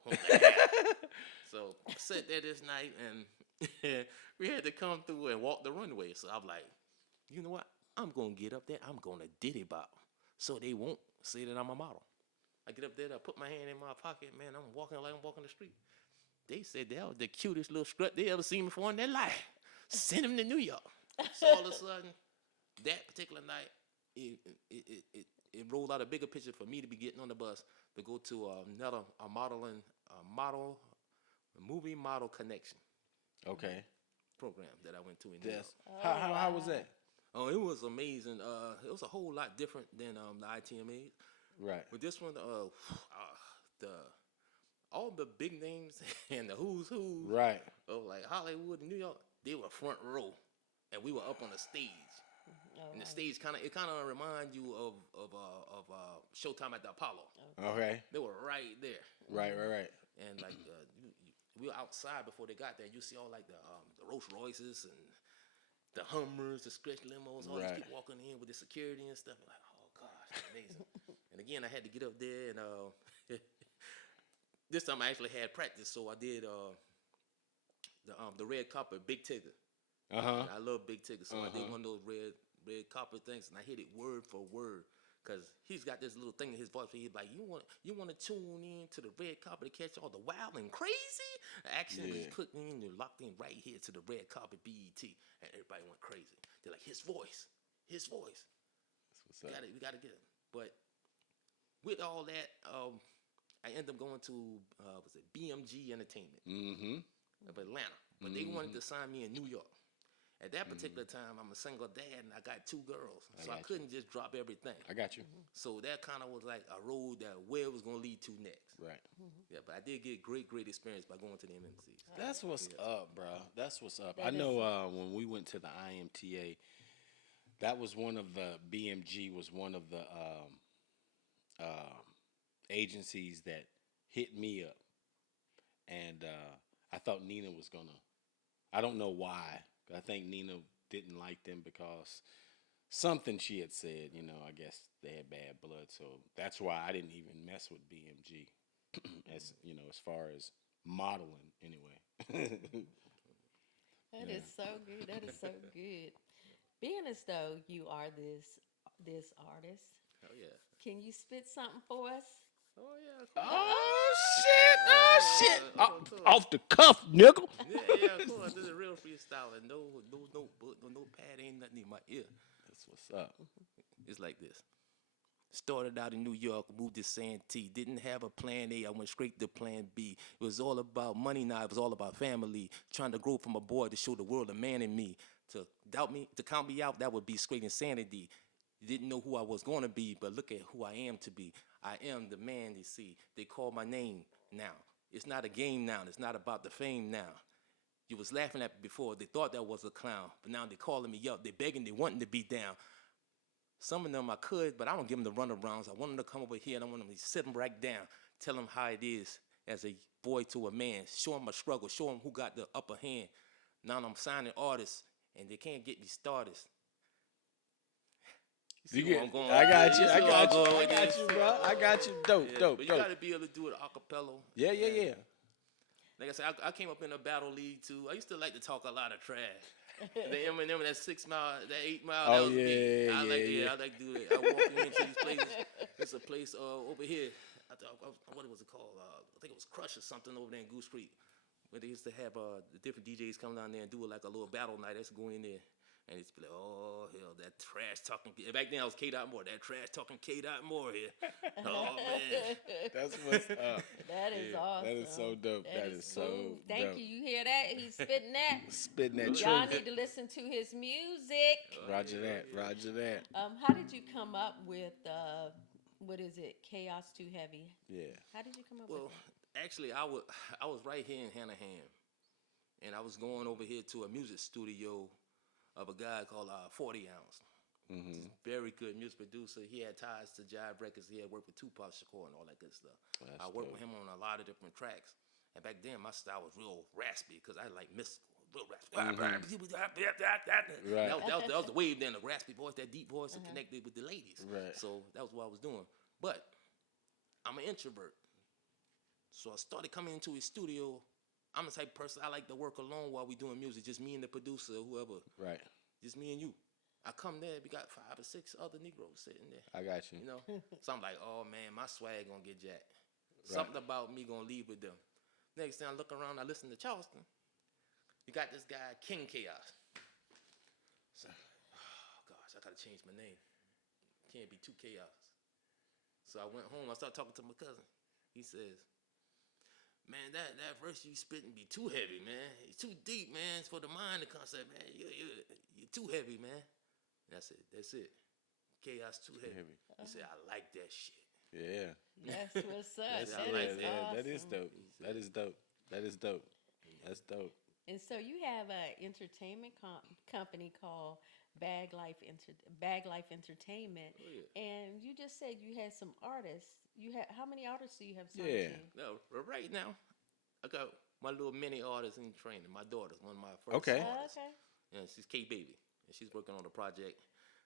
So I sat there this night and we had to come through and walk the runway. So I'm like, you know what? I'm going to get up there. I'm going to diddy bop. So they won't say that I'm a model. I get up there, I put my hand in my pocket, man, I'm walking like I'm walking the street. They said that was the cutest little strut they ever seen before in their life. Send him to New York. So all of a sudden, that particular night, it rolled out a bigger picture for me to be getting on the bus to go to movie model connection. Okay. Program that I went to in New York. How was that? Oh, it was amazing. It was a whole lot different than the ITMA. Right. But this one, all the big names and the who's who, right, of like Hollywood and New York, they were front row, and we were up on the stage. And the stage kind of remind you of Showtime at the Apollo. Okay. They were right there. Right. And like we were outside before they got there. You see all like the Rolls Royces and the Hummers, the stretch limos, all these people walking in with the security and stuff. Like, oh gosh, amazing. And again, I had to get up there, and this time I actually had practice, so I did the red carpet, Big Tigger. I love Big Tigger, so I did one of those red carpet things, and I hit it word for word. Cause he's got this little thing in his voice where he's like, you want to tune in to the red carpet to catch all the wild and crazy action he's putting in. You're locked in right here to the red carpet BET, and everybody went crazy. They're like, his voice. That's what's up. We gotta get him. But with all that, I ended up going to BMG Entertainment of Atlanta, but they wanted to sign me in New York. At that particular time, I'm a single dad, and I got 2 girls, so I couldn't just drop everything. I got you. So that kind of was like a road that where it was going to lead to next. Right. Yeah, but I did get great experience by going to the MNCs. That's what's up, bro. That's what's up. I know when we went to the IMTA, That was one of the BMG was one of the agencies that hit me up, and I thought Nina was gonna. I don't know why. I think Nina didn't like them because something she had said. I guess they had bad blood, so that's why I didn't even mess with BMG. As far as modeling, anyway. That is so good. That is so good. Being as though you are this artist, Oh yeah. can you spit something for us? Oh yeah. Of course. Oh shit! Oh shit! Of course. Off the cuff, nigga. Yeah, of course. This is a real freestyle, and no notebook, no notepad, ain't nothing in my ear. That's what's up. It's like this. Started out in New York, moved to Santee. Didn't have a plan A, I went straight to plan B. It was all about money now, it was all about family. Trying to grow from a boy to show the world a man in me. To doubt me, to count me out, that would be straight insanity. You didn't know who I was going to be, but look at who I am to be. I am the man they see. They call my name now. It's not a game now. It's not about the fame now. You was laughing at me before. They thought that was a clown, but now they calling me up. They begging, they wanting to be down. Some of them I could, but I don't give them the runarounds. I want them to come over here, and I want them to sit them right down, tell them how it is as a boy to a man, show them my struggle, show them who got the upper hand. Now I'm signing artists, and they can't get me started. You see where I'm going? I got with you. this? I See where I'm got you. going I with got this? you, bro. I got you. Dope, Yeah, dope, but you dope. got to be able to do it a cappella. Yeah, yeah, yeah. Like I said, I came up in a battle league too. I used to like to talk a lot of trash. The Eminem, that 6 mile, that 8 mile, that Oh, was me. yeah, I like to do it. I walk into these places. There's a place over here. What was it called? I think it was Crush or something over there in Goose Creek, where they used to have the different DJs come down there and do it like a little battle night. Let's go in there. And it's like, oh, hell, that trash talking. Back then I was K. Dot Moore. That trash talking K. Dot Moore here. Oh, man. That's what's up. That is awesome. That is so dope. That is so cool. Thank dope. you. You hear that? He's spitting that. Spitting that Y'all truth. need to listen to his music. Roger that. Roger that. How did you come up with what is it? Khaos2Heavy. Yeah. How did you come up Well, with actually, I was right here in Hanahan, and I was going over here to a music studio of a guy called 40 Ounce. Mm-hmm. Very good music producer. He had ties to Jive Records. He had worked with Tupac Shakur and all that good stuff. That's I worked dope. with him on a lot of different tracks. And back then, my style was real raspy because I like mystical, real raspy. Right. That was the wave then, the raspy voice, that deep voice, and connected with the ladies. Right. So that was what I was doing. But I'm an introvert. So I started coming into his studio. I'm the type of person, I like to work alone while we doing music, just me and the producer or whoever. Right. Just me and you. I come there, we got 5 or 6 other Negroes sitting there. I got you. You know? So I'm like, oh man, my swag gonna get jacked. Right. Something about me gonna leave with them. Next thing I look around, I listen to Charleston. You got this guy, King Chaos. So, oh gosh, I gotta change my name. Can't be too chaos. So I went home, I started talking to my cousin. He says, man, that verse you spitting be too heavy, man. It's too deep, man. It's for the mind, the concept, man. You're too heavy, man. That's it. Chaos too heavy. He said, I like that shit. Yeah. That's what's up. That's That it. is Yeah, awesome. that is dope. That is dope. That is dope. That's dope. And so you have an entertainment company called Bag Life Entertainment, Oh, yeah. and you just said you had some artists. How many artists do you have signed Yeah. to? No, right now, I got my little mini artist in training. My daughter's one of my first Okay. artists. Okay. Yeah, she's K Baby, and she's working on the project.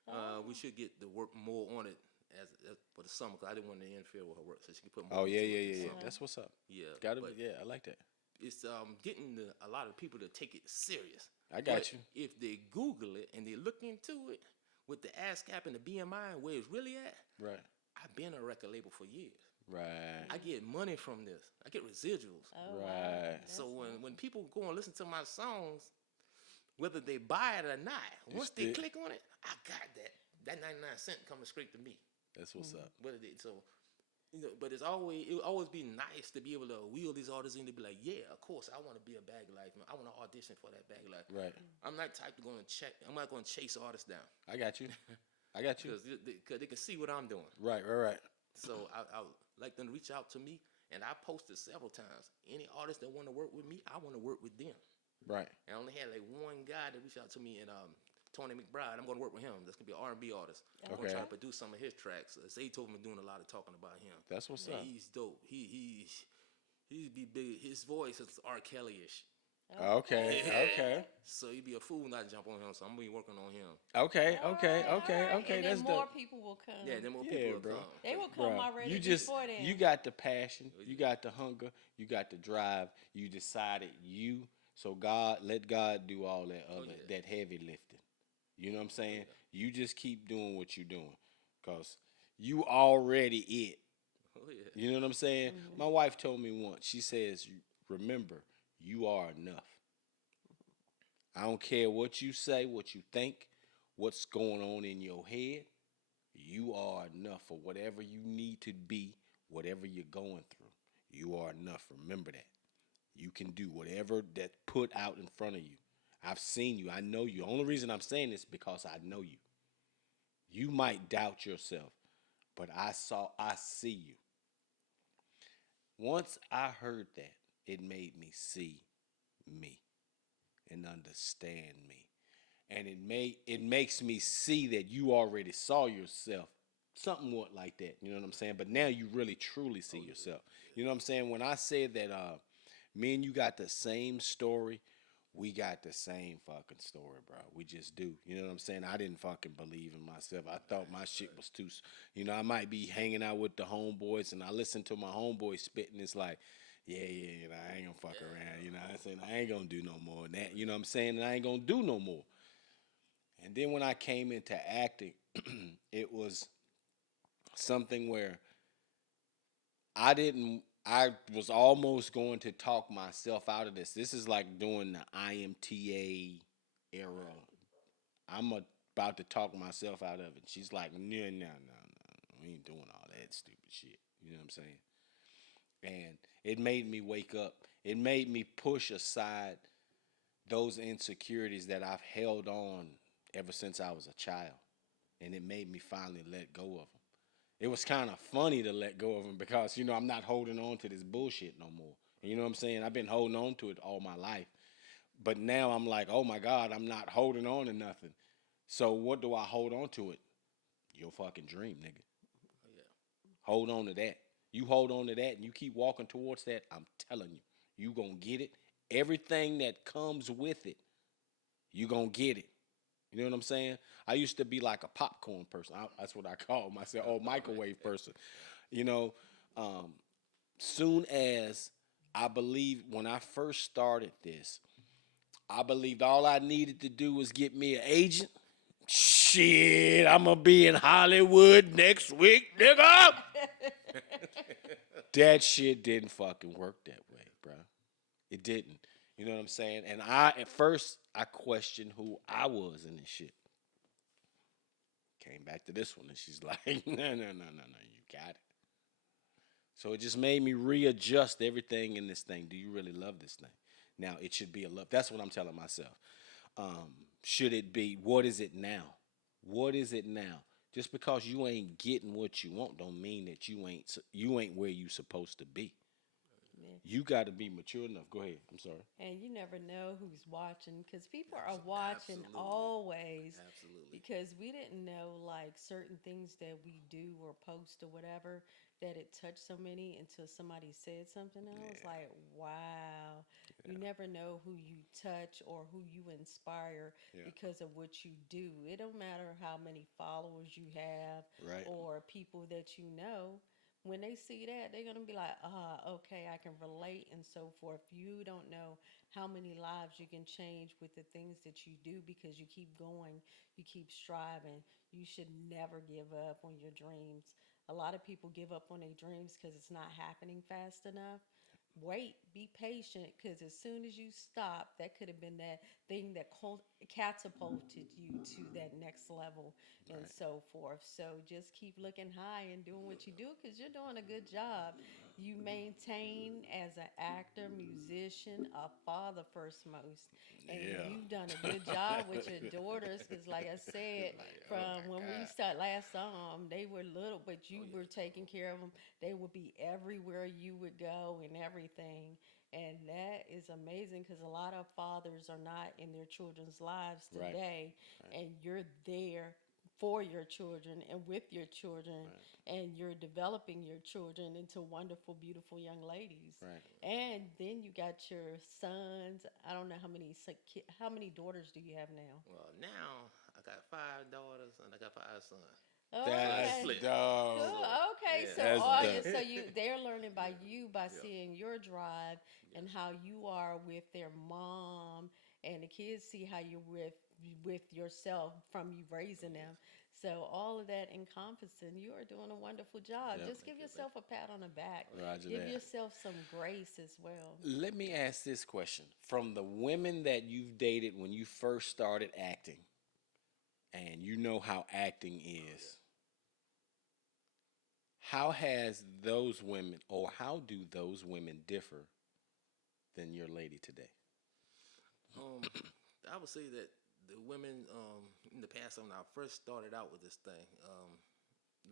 Oh. We should get to work more on it as for the summer because I didn't want to interfere with her work, so she can put more. Oh yeah, into yeah, it yeah, this yeah. summer. That's what's up. Yeah, Gotta but be. Yeah, I like that. it's getting a lot of people to take it serious. I got But you. if they Google it and they look into it with the ASCAP and the BMI and where it's really at, Right. I've been a record label for years. Right. I get money from this. I get residuals. Oh, wow. Right. That's So nice. when people go and listen to my songs, whether they buy it or not, once they still- click on it, I got that. That 99 cents coming straight to me. That's what's up. Whether they, so, but it will always be nice to be able to wheel these artists in to be like, yeah, of course, I want to be a Bag Life man. I want to audition for that Bag Life. Right. I'm not type to go and check. I'm not going to chase artists down I got you. I got you. because they can see what I'm doing. Right. Right. Right. So I would like them to reach out to me, and I posted several times. Any artists that want to work with me, I want to work with them. Right. And I only had like one guy that reached out to me and Tony McBride. I'm going to work with him. That's going to be an R&B artist. I'm going to Okay. try to produce some of his tracks. Zaytoven doing a lot of talking about him. That's what's Man, up. he's dope. He'd be big. His voice is R. Kelly-ish. Okay. Yeah. Okay. So you'd be a fool not to jump on him. So I'm gonna be working on him. Okay. All Okay. right, all Okay. right. Okay. And then That's more dope. people will come. Yeah, then more Yeah, people will bro. come. They will come Bruh, already you just before then. you got the passion, you got the hunger, you got the drive. You decided you so God let God do all that Oh other yeah. that heavy lifting. You know what I'm saying? You just keep doing what you're doing, cause you already it. Oh yeah. You know what I'm saying? Mhm. My wife told me once. She says, "Remember, you are enough. I don't care what you say, what you think, what's going on in your head. You are enough for whatever you need to be, whatever you're going through. You are enough. Remember that. You can do whatever that put out in front of you. I've seen you. I know you. The only reason I'm saying this is because I know you. You might doubt yourself, but I see you. Once I heard that, it made me see me and understand me. And it makes me see that you already saw yourself somewhat like that. You know what I'm saying? But now you really truly see yourself. You know what I'm saying? When I said that me and you got the same story, we got the same fucking story, bro. We just do. You know what I'm saying? I didn't fucking believe in myself. I thought my shit was too. I might be hanging out with the homeboys and I listen to my homeboys spitting. It's like, yeah, yeah, I ain't gonna fuck around. You know what I'm saying? I ain't gonna do no more than that. You know what I'm saying? And I ain't gonna do no more. And then when I came into acting, it was something where I was almost going to talk myself out of this. This is like doing the IMTA era. I'm about to talk myself out of it. She's like, no, no, no, no. We ain't doing all that stupid shit. You know what I'm saying? And it made me wake up. It made me push aside those insecurities that I've held on ever since I was a child. And it made me finally let go of them. It was kind of funny to let go of them because, I'm not holding on to this bullshit no more. You know what I'm saying? I've been holding on to it all my life. But now I'm like, oh my God, I'm not holding on to nothing. So what do I hold on to it? Your fucking dream, nigga. Oh yeah. Hold on to that. You hold on to that and you keep walking towards that, I'm telling you, you gonna get it. Everything that comes with it, you gonna get it. You know what I'm saying? I used to be like a popcorn person. That's what I call myself. Oh, microwave person. You know, um, soon as I believe when I first started this, I believed all I needed to do was get me an agent. Shit, I'm gonna be in Hollywood next week, nigga. That shit didn't fucking work that way, bro. It didn't. You know what I'm saying? And at first I questioned who I was in this shit. Came back to this one and she's like, no, no, no, no, no, you got it. So it just made me readjust everything in this thing. Do you really love this thing? Now it should be a love. That's what I'm telling myself. Should it be? What is it now? What is it now? Just because you ain't getting what you want, don't mean that you ain't where you supposed to be. Yeah. You got to be mature enough. Go ahead. I'm sorry. And you never know who's watching because people are watching Absolutely. always Absolutely. because we didn't know like certain things that we do or post or whatever that it touched so many until somebody said something else Yeah. like wow, you Yeah. never know who you touch or who you inspire Yeah. because of what you do. It don't matter how many followers you have Right. or people that you know, when they see that, they're gonna be like, okay, I can relate and so forth. You don't know how many lives you can change with the things that you do because you keep going, you keep striving. You should never give up on your dreams. A lot of people give up on their dreams because it's not happening fast enough. Wait, be patient, because as soon as you stop, that could have been that thing that catapulted you to that next level and Right. so forth. So just keep looking high and doing what you do because you're doing a good job. You maintain as an actor, musician, a father first most. And you've done a Yeah. good job with your daughters because, like I said, Like, oh from my when we God. start last song, they were little, but Oh you yeah. were taking care of them. They would be everywhere you would go and everything. And that is amazing because a lot of fathers are not in their children's lives Right. today, and you're there for your children and with your children, and you're developing your children into wonderful, beautiful young ladies. Right. And then you got your sons. I don't know how many daughters do you have now? Well, now I got 5 daughters and I got 5 sons. So it's That's Okay. split. dope. Cool. So Okay. yeah, So That's all dope. so you they're learning by you by yeah, seeing your drive yes, and how you are with their mom, and the kids see how you're with yourself from you raising yes. them. So all of that encompassing, you are doing a wonderful job. Yep. Just give Thank you, thank yourself a pat on the back. Roger Give that. yourself some grace as well. Let me ask this question. From the women that you've dated when you first started acting, and you know how acting is, how has those women, or how do those women differ than your lady today? I would say that the women in the past when I first started out with this thing,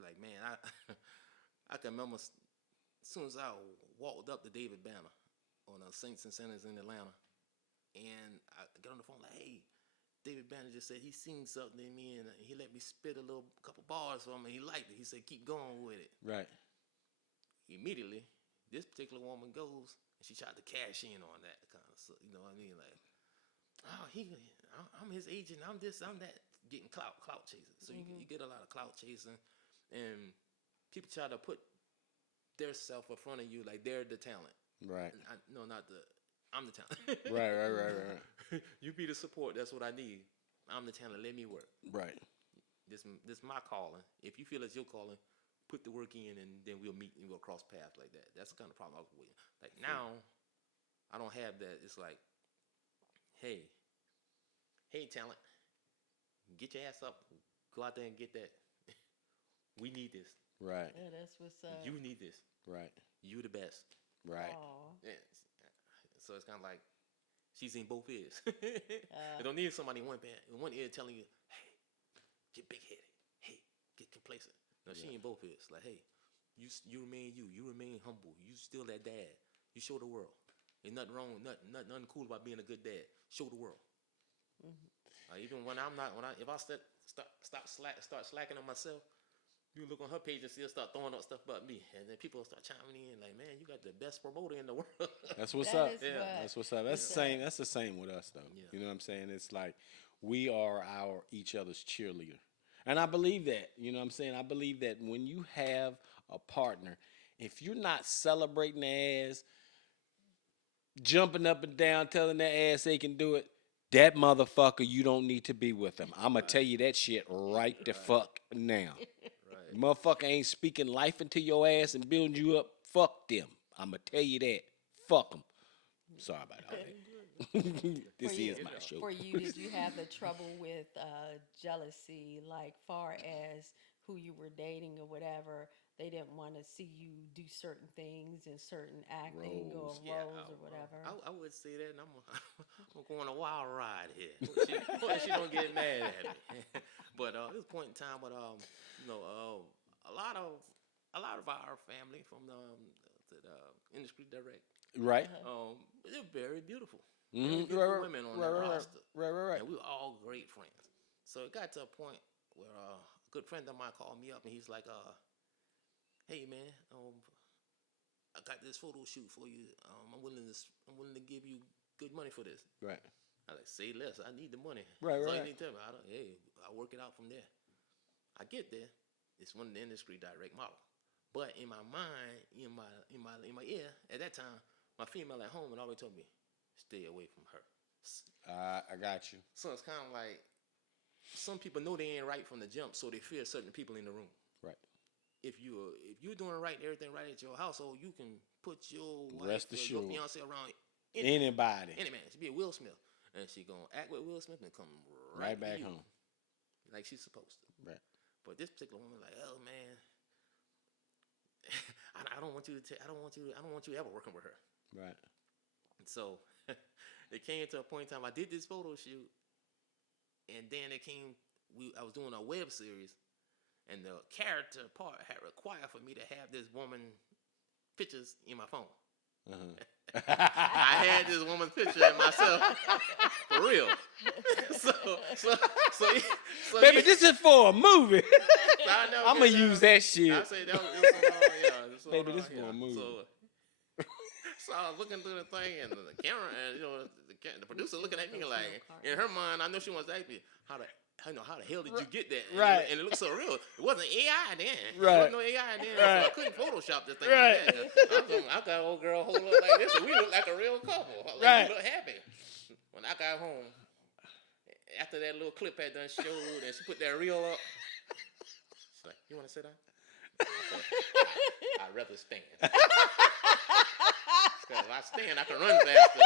like man, I I can remember as soon as I walked up to David Banner on Saints and Sinners in Atlanta, and I got on the phone like, hey, David Banner just said he seen something in me, and he let me spit a little couple bars for him, and he liked it. He said keep going with it. Right. Immediately, this particular woman goes and she tried to cash in on that kind of stuff. You know what I mean? Like, oh, I'm his agent. I'm this. I'm that. Getting clout chasing. So you get a lot of clout chasing, and people try to put their self in front of you like they're the talent. Right. No, not the. I'm the talent. Right. You be the support. That's what I need. I'm the talent. Let me work. Right. This my calling. If you feel it's your calling, put the work in, and then we'll meet and we'll cross paths like that. That's the kind of problem I was with. Like now, I don't have that. It's like, hey, talent, get your ass up, go out there and get that. We need this. Right. Yeah, that's what's up. You need this. Right. You the best. Right. Aw. Yeah. So it's kind of like she's in both ears. You don't need somebody in one ear telling you, hey, get big headed. Hey, get complacent. No, she in both ears. Like, hey, you remain you. You remain humble. You still that dad. You show the world. Ain't nothing wrong. Nothing cool about being a good dad. Show the world. Even when I'm not, if I start slacking on myself, you look on her page and she'll start throwing up stuff about me, and then people start chiming in like, "Man, you got the best promoter in the world." That's what's That up. is Yeah. what- That's what's up. That's the same. That's the same with us, though. Yeah. You know what I'm saying? It's like we are our each other's cheerleader, and I believe that. You know what I'm saying? I believe that when you have a partner, if you're not celebrating their ass, jumping up and down, telling their ass they can do it, that motherfucker, you don't need to be with them. I'm gonna tell you that shit right the fuck now. Right. Motherfucker ain't speaking life into your ass and building you up. Fuck them. I'm gonna tell you that. Fuck them. Sorry about all that. This For you- is my show. For you, did you have the trouble with jealousy, like far as who you were dating or whatever? They didn't want to see you do certain things in certain acting Roles. or roles or whatever. I would say that, and I'm going on a wild ride here. She don't get mad at me. But this point in time, but a lot of our family from the industry direct, Right? they're very beautiful. Mhm. Beautiful Right, women on right, that right, roster, right. and we were all great friends. So it got to a point where a good friend of mine called me up, and he's like, "Hey man, I got this photo shoot for you. I'm willing to give you good money for this." Right. I like, say less. I need the money. Right, That's all right. you need to tell me. I'll work it out from there. I get there. It's one of the industry direct model. But in my mind, in my ear, at that time, my female at home had always told me, stay away from her. I got you. So it's kind of like some people know they ain't right from the jump, so they fear certain people in the room. Right. If you're doing right, everything right at your household, you can put your Rest wife or your assured. fiance around Anybody. any man. She be a Will Smith, and she gonna act with Will Smith and come Right right back to you, home. like she's supposed to. Right. But this particular woman, like, oh man, I don't want you ever working with her. Right. So it came to a point in time. I did this photo shoot, and then I was doing a web series, and the character part had required for me to have this woman pictures in my phone. I had this woman's picture of myself for real. so, so, so, so Baby, this is for a movie. I know, I'm gonna man, use that I shit. said that was some, yeah, Baby, this for a movie. So I was looking through the thing and the camera, and the producer looking at me like, in her mind, I know she wants to ask me how the hell did you get that? Right. And it looked so real. It wasn't AI then. Right. There wasn't no AI then, Right. so I couldn't Photoshop this thing Right. like that. I got an old girl hold up like this, and we look like a real couple. Like, Right. We look happy. When I got home, after that little clip had done showed, and she put that reel up, she's like, "You want to sit down?" I said, I'd rather stand. Because if I stand, I can run faster.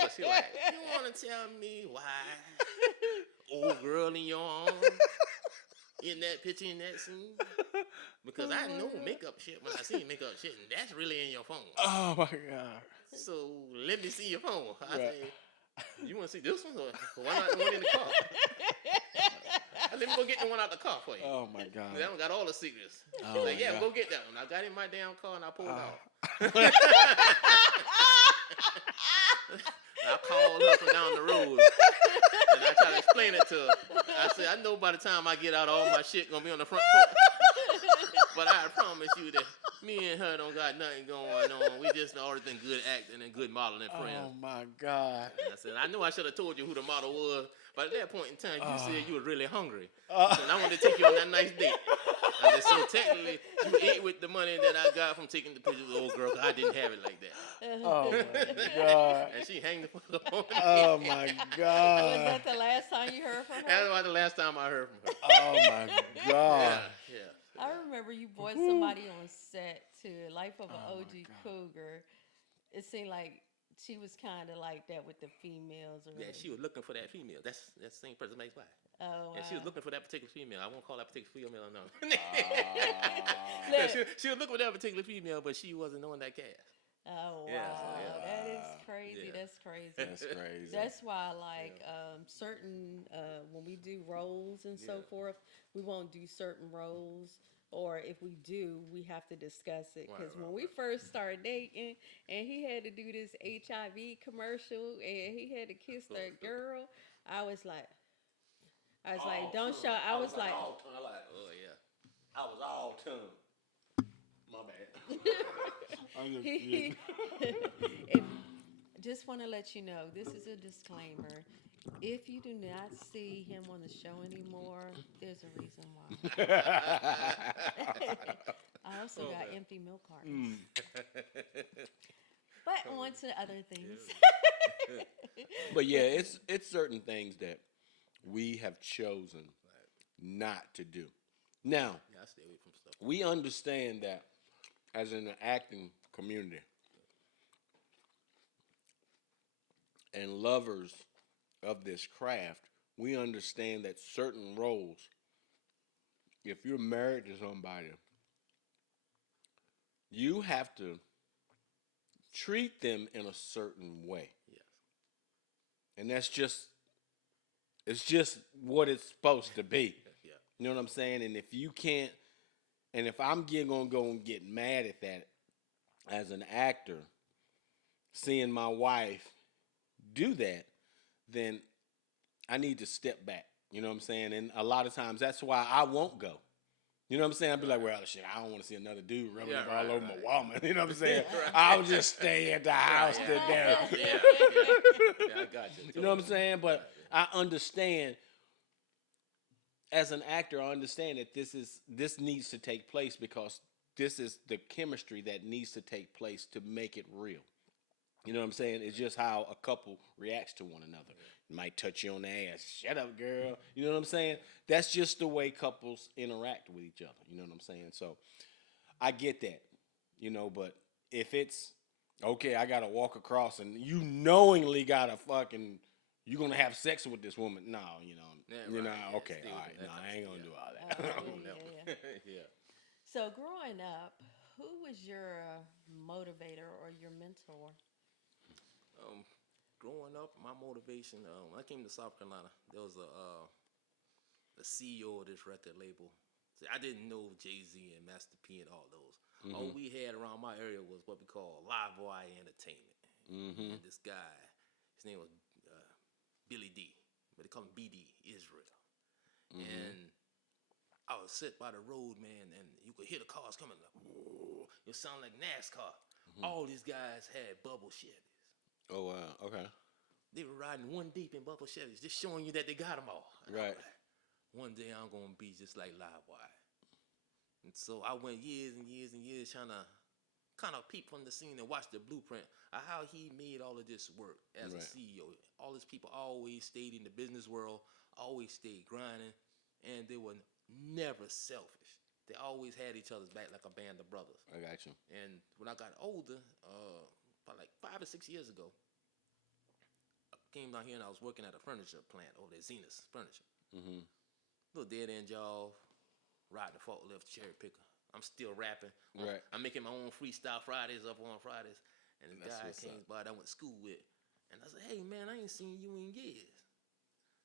So she like, you want to tell me why old girl in your arms in that picture, in that scene? Because I know makeup shit when I see makeup shit, and that's really in your phone. Oh my God. So let me see your phone. I Right. say, you want to see this one or why not the one in the car? Let me go get the one out the car for you. Oh my God. That one got all the secrets. Oh Like, my yeah, God. go get that one. I got in my damn car and I pulled out. I called her from down the road and I tried to explain it to her. I said, I know by the time I get out, all my shit gonna be on the front porch. But I promise you that me and her don't got nothing going on. We just always been good acting and good modeling friends. Oh my God. And I said, I know I should have told you who the model was, but at that point in time, you said you were really hungry. And I wanted to take you on that nice date. I said, so technically, you ate with the money that I got from taking the picture of the old girl, 'cause I didn't have it like that. Oh my God. And she hanged the fuck up on me. Oh my Was God. that the last time you heard from That's her? about the last time I heard from her. Oh my God. Yeah. I remember you brought somebody on set to Life of an OG Cougar. It seemed like she was kind of like that with the females. Or Yeah, she was looking for that female. That's the same person makes why. Oh, wow. Yeah, she was looking for that particular female. I won't call that particular female, no. Look. Yeah, she was looking for that particular female, but she wasn't on that cast. Oh, wow. Yeah, so, That is crazy. Yeah. That's crazy. That's crazy. That's why, like, certain, when we do roles and so forth, we won't do certain roles. Or if we do, we have to discuss it. Because when we first started dating and he had to do this HIV commercial and he had to kiss that girl, I was like, don't show. I was like, oh, yeah. I was all tongue. My bad. if, just want to let you know, this is a disclaimer. If you do not see him on the show anymore, there's a reason why. I also got empty milk cartons. But on to other things. But yeah, it's certain things that we have chosen not to do. Now, Yeah, I stay away from stuff. we understand that as in the acting community and lovers of this craft, we understand that certain roles, if you're married to somebody, you have to treat them in a certain way. Yes. And that's just, it's just what it's supposed to be. Yeah. You know what I'm saying? And if you can't, and if I'm going to go and get mad at that as an actor, seeing my wife do that, then I need to step back. You know what I'm saying? And a lot of times that's why I won't go. You know what I'm saying? I'll be like, well, shit, I don't want to see another dude rubbing up all over my woman. You know what I'm saying? I'll just stay at the house today. Yeah, I got you. You know what I'm saying? But I understand, as an actor, I understand that this needs to take place because this is the chemistry that needs to take place to make it real. You know what I'm saying? It's just how a couple reacts to one another. Might touch you on the ass. Shut up, girl. You know what I'm saying? That's just the way couples interact with each other. You know what I'm saying? So I get that, you know, but if it's, okay, I got to walk across and you knowingly got to fucking, you're going to have sex with this woman. No, you know, okay, all right. No, I ain't going to do all that. Yeah. So growing up, who was your motivator or your mentor? Growing up, my motivation, when I came to South Carolina, there was the CEO of this record label. See, I didn't know Jay-Z and Master P and all those. All we had around my area was what we call Live Wire Entertainment. And this guy, his name was Billy D, but they call him BD, Israel. And I was sit by the road, man, and you could hear the cars coming. Like, it sounded like NASCAR. All these guys had bubble Chevys. Oh wow. Okay. They were riding one deep in bubble Chevys, just showing you that they got them all. And Right. like, one day I'm gonna be just like Livewire. And so I went years and years and years trying to kind of peep from the scene and watch the blueprint of how he made all of this work as a CEO. All these people always stayed in the business world, always stayed grinding, and they were never selfish. They always had each other's back like a band of brothers. I got you. And when I got older, about like 5 or 6 years ago, I came down here and I was working at a furniture plant over there, Zenith Furniture. Little dead end job, ride the forklift, cherry picker. I'm still rapping. Right. I'm making my own freestyle Fridays up on Fridays. And the That's guy what's came by that I went to school with. And I said, hey, man, I ain't seen you in years.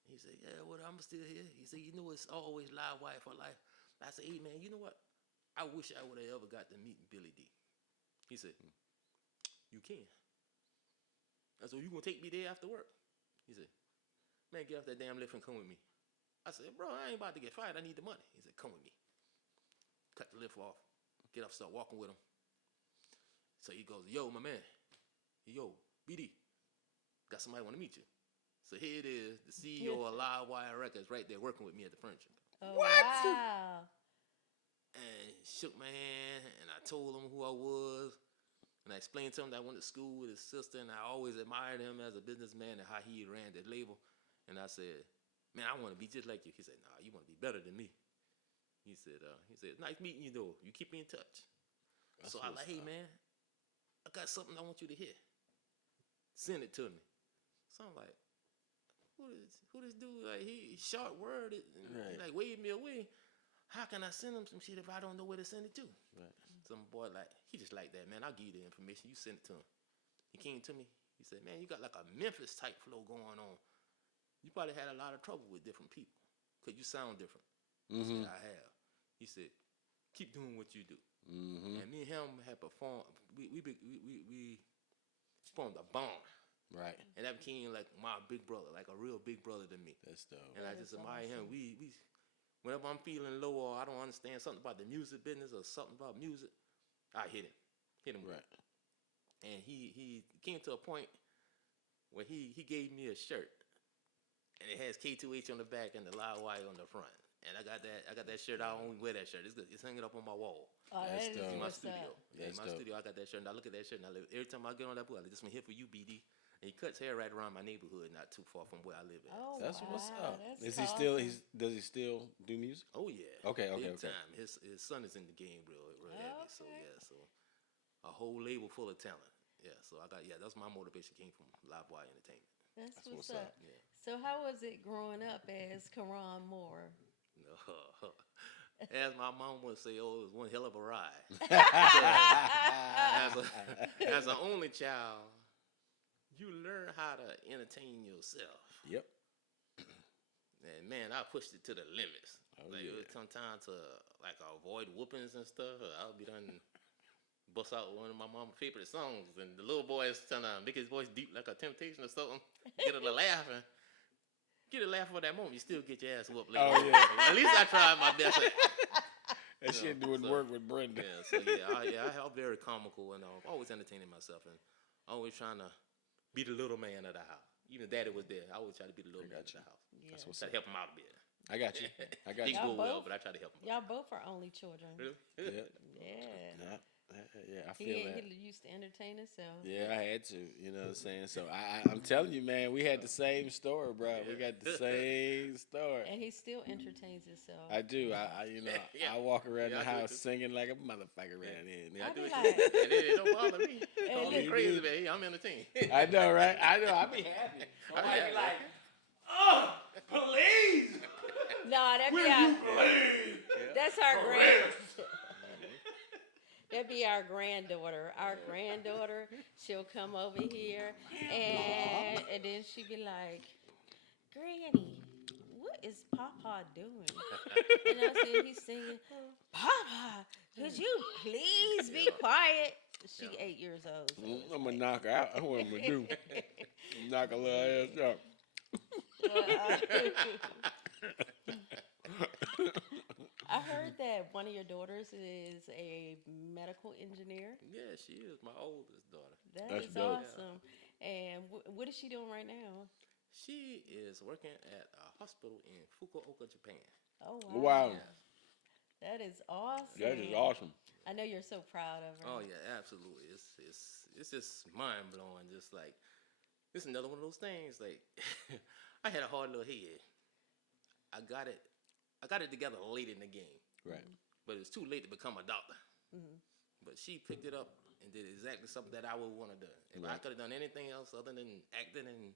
He said, yeah, well, I'm still here. He said, you know, it's always live wire for life. I said, hey, man, you know what? I wish I would have ever got to meet Billy D. He said, you can. I said, you going to take me there after work? He said, man, get off that damn lift and come with me. I said, bro, I ain't about to get fired. I need the money. He said, come with me. Cut the lift off. Get up, start walking with him. So he goes, yo, my man. Yo, BD. Got somebody want to meet you. So here it is, the CEO of Live Wire Records right there working with me at the furniture. Oh, wow. And he shook my hand, and I told him who I was. And I explained to him that I went to school with his sister, and I always admired him as a businessman and how he ran that label. And I said, man, I want to be just like you. He said, nah, you want to be better than me. He said, nice meeting you, though. You keep me in touch. So I like, hey, man, I got something I want you to hear. Send it to me. So I'm like, who this dude? Like, he short worded and he like waved me away. How can I send him some shit if I don't know where to send it to? Right. Some boy like, he just like that, man. I'll give you the information. You send it to him. He came to me. He said, man, you got like a Memphis type flow going on. You probably had a lot of trouble with different people because you sound different. I said, I have. He said, keep doing what you do. And me and him had performed. We formed a bond. Right. And that became like my big brother, like a real big brother to me. That's dope. And I just admire him. We whenever I'm feeling low or I don't understand something about the music business or something about music, I hit him with it. And he came to a point where he gave me a shirt, and it has K2H on the back and the Live Wire on the front. And I got that shirt. I only wear that shirt. It's hanging up on my wall. Oh, That's that is dope. In my what's studio. up. Yeah, in my studio, I got that shirt. And I look at that shirt, and every time I get on that book, I like, this one here for you, BD. And he cuts hair right around my neighborhood, not too far from where I live at. Oh, That's wow. what's up. That's Is he still? awesome. Does he still do music? Oh yeah. Okay. Big time. His son is in the game real heavy. So Okay. yeah, so a whole label full of talent. Yeah, so that's my motivation came from Live Wire Entertainment. That's what's what's up. up. Yeah. So how was it growing up as Kuron Moore? As my mom would say, oh, it was one hell of a ride. As an only child, you learn how to entertain yourself. Yep. And man, I pushed it to the limits. Oh, It was sometimes to like avoid whoopings and stuff. I'll be done bust out one of my mama's favorite songs, and the little boy is trying to make his voice deep like a Temptation or something. Get her to laughing. Get a laugh for that moment. You still get your ass whooped later. Oh, yeah. At least I tried my best. That shit wouldn't work with Brenda. I'm very comical and always entertaining myself and always trying to be the little man of the house. Even Daddy was there. I always try to be the little man of the house. Yeah. That's what's Try up. to help him out a bit. I got you. He Y'all go well, both? but I try to help him. Y'all both are only children. Really? Yeah. Yeah, I feel that. He used to entertain himself. Yeah, I had to. You know what I'm saying? So I'm telling you, man, we had the same story, bro. We got the same story. And he still entertains himself. I do. I walk around the I do house too. singing like a motherfucker around here. I be And like, it don't bother me. I'm look. crazy, but hey, I'm entertained. I know, right? I know. I be happy. I be like, oh, please. no, that be that's our That'd be our granddaughter. Our granddaughter, she'll come over here and then she'd be like, Granny, what what is Papa doing? And I said, he's singing, Papa, could you please be quiet? She Yeah. 8 years old. So it's I'm gonna like, knock her out. That's what I'm gonna do. Knock her little ass out. well, I heard that one of your daughters is a medical engineer. Yeah, she is my oldest daughter. That That's is dope. awesome. And what is she doing right now? She is working at a hospital in Fukuoka, Japan. Oh, Wow, wow. That is awesome. that is awesome. I know you're so proud of her. Oh yeah, absolutely. It's just mind blowing. Just like it's another one of those things. Like I had a hard little head. I got it together late in the game, Right. but it was too late to become a doctor. Mm-hmm. But she picked it up and did exactly something that I would want to do. If I Right. could have done anything else other than acting and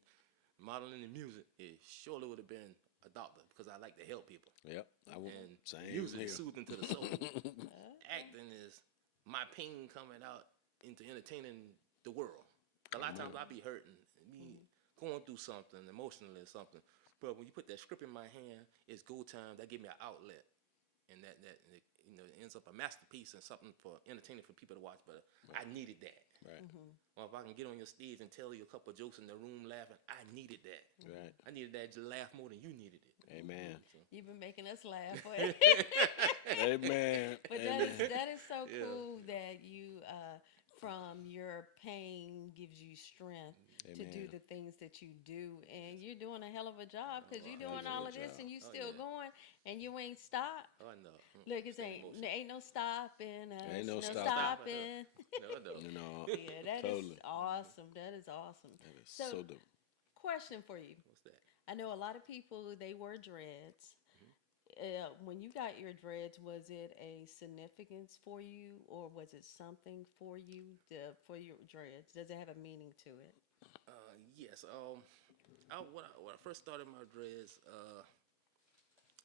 modeling and music, it surely would have been a doctor because I like to help people. Yep. I will. And Same music here. is soothing to the soul. Okay. Acting is my pain coming out into entertaining the world. A lot of times I be hurting, me going through something emotionally or something. But when you put that script in my hand, it's go time. That give me an outlet, and that it, it ends up a masterpiece and something for entertaining for people to watch. But I needed that. Right. Or if I can get on your stage and tell you a couple of jokes in the room laughing, I needed that. Right. I needed that to laugh more than you needed it. Amen. You've been making us laugh. But Amen. But Amen. that is so Yeah. cool that you from your pain gives you strength to do Amen. the things that you do, and you're doing a hell of a job because you're Hell doing of a all of this job. and you Oh, still yeah. going and you ain't stopped. Oh, I know. Look, it Stay emotional. ain't no stopping. Ain't no stopping. stopping. No, no. You know. Yeah, that is Totally. awesome. That is awesome. That is So- so dope. Question for you. What's that? I know a lot of people they wear dreads. When you got your dreads, was it a significance for you, or was it something for you for your dreads? Does it have a meaning to it? Yes. When I first started my dreads,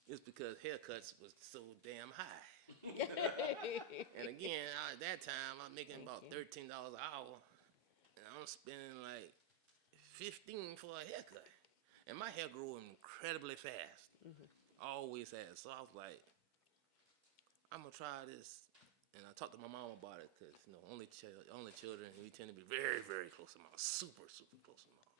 it's because haircuts was so damn high. And again, at that time, I'm making about $13 an hour, and I'm spending like 15 for a haircut. And my hair grew incredibly fast. Always has. So I was like, I'm gonna try this. And I talked to my mom about it because only children, we tend to be very, very close to mom, super, super close to mom.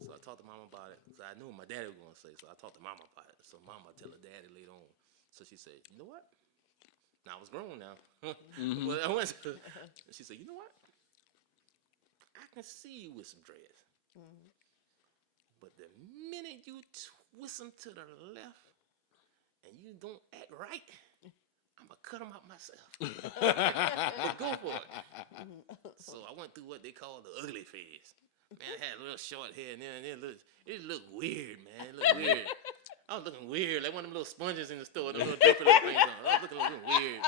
So I talked to mom about it because I knew what my daddy was gonna say. So I talked to mom about it. So mama tell her daddy later on. So she said, you know what? Now I was grown now. Well, I went to, she said, you know what? I can see you with some dreads. But the minute you twist them to the left and you don't act right, I'm going to cut them out myself. Go for it. So I went through what they call the ugly phase. Man, I had a little short hair and then it looked weird, man. It looked weird. I was looking weird, like one of them little sponges in the store, the little drippy little things on. I was looking weird.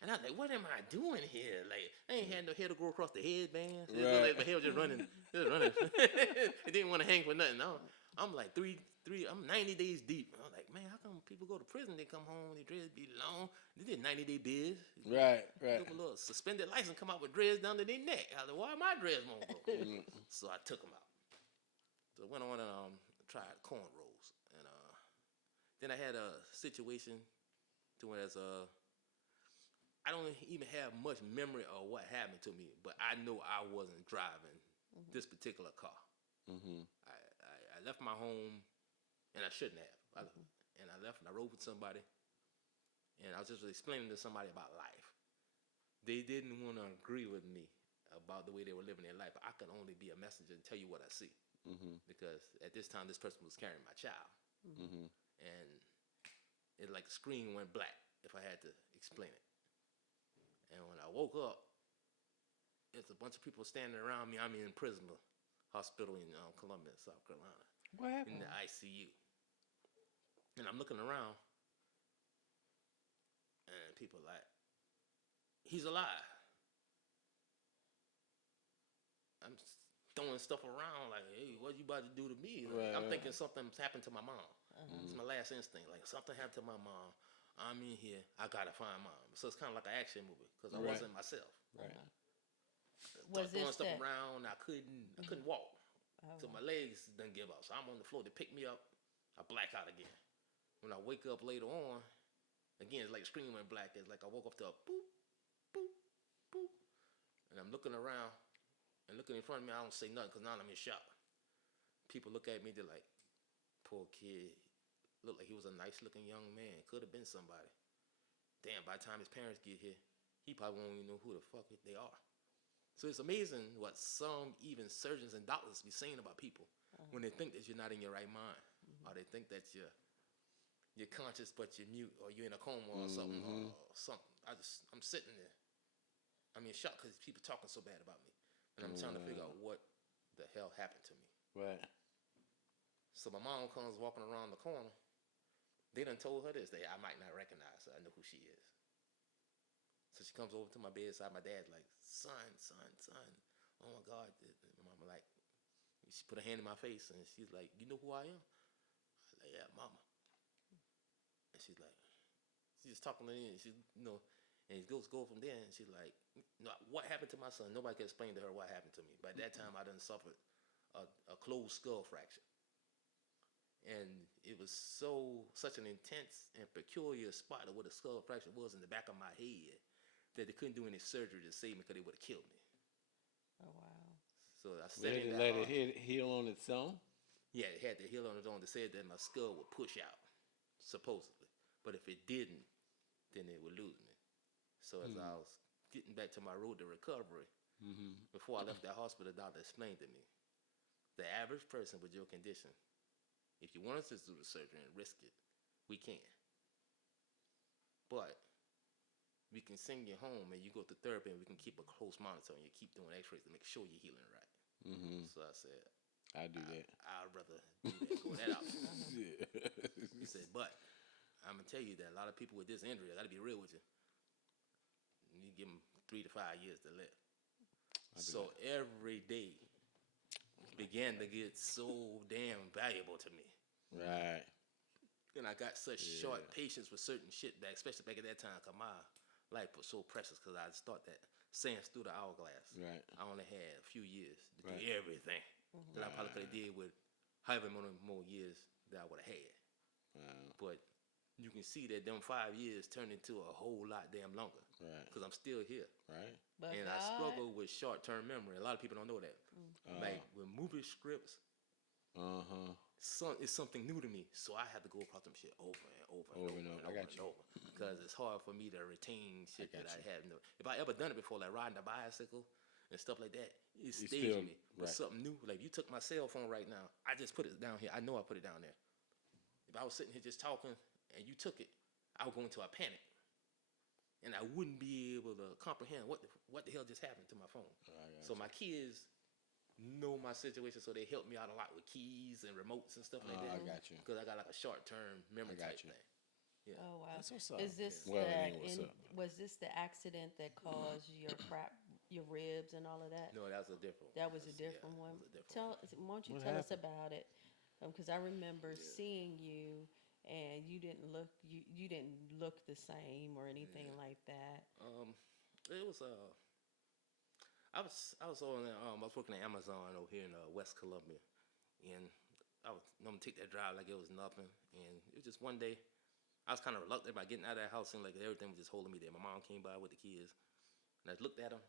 And I was like, what am I doing here? Like, I ain't had no hair to grow across the headband. It looked like my hair was just running. It didn't want to hang for nothing. I'm like I'm 90 days deep. I was like, man, how come people go to prison, they come home, their dreads be long? They did 90-day biz. Right. Took a little suspended license, come out with dreads down to their neck. I was like, why my dreads won't grow? So I took them out. So I went on and tried cornrows. And then I had a situation to where I don't even have much memory of what happened to me, but I know I wasn't driving this particular car. I left my home, and I shouldn't have. And I left, and I rode with somebody, and I was just explaining to somebody about life. They didn't want to agree with me about the way they were living their life. I could only be a messenger and tell you what I see. Because at this time, this person was carrying my child. And it like the screen went black if I had to explain it. And when I woke up, it's a bunch of people standing around me. I'm in prison hospital in Columbia, South Carolina, What happened? in the ICU. And I'm looking around, and people are like, he's alive. I'm throwing stuff around like, hey, what you about to do to me? Like, I'm thinking something's happened to my mom. It's my last instinct. Like, something happened to my mom. I'm in here. I gotta find mom. So it's kind of like an action movie because I wasn't myself. Right. Was Throwing this stuff that? around. I couldn't walk. So my legs didn't give up. So I'm on the floor. They picked me up. I black out again. When I wake up later on, again, it's like screen went black. It's like I woke up to a boop, boop, boop. And I'm looking around and looking in front of me. I don't say nothing because now I'm in shock. People look at me, they're like, poor kid. Looked like he was a nice looking young man. Could have been somebody. Damn, by the time his parents get here, he probably won't even know who the fuck they are. So it's amazing what some even surgeons and doctors be saying about people when they think that you're not in your right mind. Or they think that you're conscious but you're mute, or you're in a coma or something. Or something. I'm sitting there. I'm in shock because people talking so bad about me. And I'm trying to figure out what the hell happened to me. Right. So my mom comes walking around the corner. They done told her this. I might not recognize her. I know who she is. So she comes over to my bedside. My dad's like, son. Oh my God. My mama like, she put her hand in my face and she's like, you know who I am? I was like, yeah, mama. And she's like, she's just talking to me, and she, and it go from there. And she's like, no, what happened to my son? Nobody can explain to her what happened to me. By that time, I done suffered a closed skull fracture. And it was such an intense and peculiar spot of where the skull fracture was in the back of my head that they couldn't do any surgery to save me because they would have killed me. Oh, wow. So I stayed in that Let it heal on its own? Yeah, it had to heal on its own. They said that my skull would push out, supposedly. But if it didn't, then it would lose me. So as I was getting back to my road to recovery, before I left that hospital, the doctor explained to me, the average person with your condition, if you want us to do the surgery and risk it, we can. But we can send you home and you go to therapy and we can keep a close monitor and you keep doing x-rays to make sure you're healing right. So I said, I'll do that. I'd rather do that, go that out. Yeah. He said, but I'm going to tell you that a lot of people with this injury, I got to be real with you, you give them 3 to 5 years to live. So every day began to get so damn valuable to me. Right. And I got such short patience with certain shit back, especially back at that time, because my life was so precious because I thought that sands through the hourglass. Right. I only had a few years to do everything that I probably could have did with however many more years that I would have had. Wow. But you can see that them 5 years turned into a whole lot damn longer. Right. Because I'm still here. Right. But And I struggle with short-term memory. A lot of people don't know that. Like with movie scripts, it's something new to me. So I have to go across them shit over and over and over. Because it's hard for me to retain shit that I have. If I ever done it before, like riding a bicycle and stuff like that, it stays me. But something new, like you took my cell phone right now, I just put it down here. I know I put it down there. If I was sitting here just talking and you took it, I would go into a panic. And I wouldn't be able to comprehend what the hell just happened to my phone. So my kids know my situation, so they help me out a lot with keys and remotes and stuff like that. I got you. Because I got like a short-term memory type thing. Yeah. Oh, wow. That's what's up. Is this was this the accident that caused your ribs and all of that? No, that was a different one. That was a different one. Why don't you tell us about it? Because I remember seeing you, and you didn't look the same or anything like that. It was I was working at Amazon over here in West Columbia, and I'm gonna take that drive like it was nothing. And it was just one day, I was kind of reluctant about getting out of that house, and like everything was just holding me there. My mom came by with the kids, and I looked at her,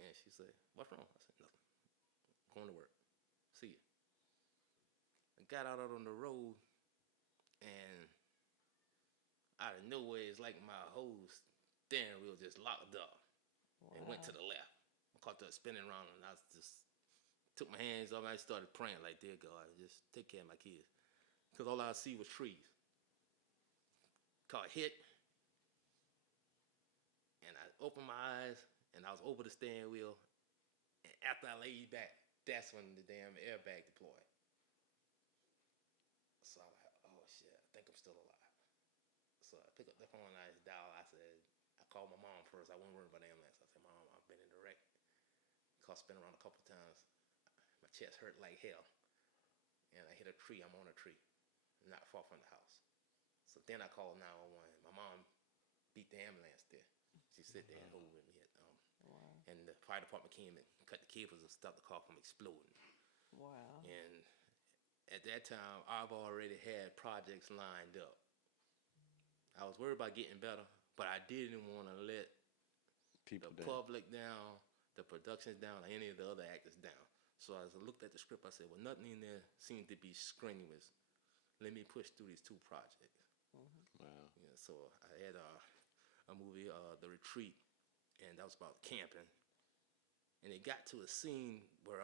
and she said, "What's wrong?" I said, "Nothing. I'm going to work. See you." I got out on the road, and out of nowhere, it's like my whole steering wheel just locked up and went to the left. I caught that spinning around, and I just took my hands off, and I started praying like, "Dear God, just take care of my kids," because all I see was trees. Car hit, and I opened my eyes, and I was over the steering wheel, and after I laid back, that's when the damn airbag deployed. So I'm like, oh shit, I think I'm still alive. So I picked up the phone, I dialed, I called my mom first. I wasn't worried about the ambulance. I said, "Mom, I've been in the wreck. Car spin around a couple of times. My chest hurt like hell. And I hit a tree. I'm on a tree, not far from the house." So then I called 911. My mom beat the ambulance there. She sit there and hold with me. And the fire department came and cut the cables and stopped the car from exploding. Wow. And at that time, I've already had projects lined up. I was worried about getting better, but I didn't want to let People the down. public down, the productions down, or any of the other actors down. So as I looked at the script, I said, well, nothing in there seemed to be strenuous. Let me push through these 2 projects. Wow. Yeah, so I had a movie, The Retreat, and that was about camping. And it got to a scene where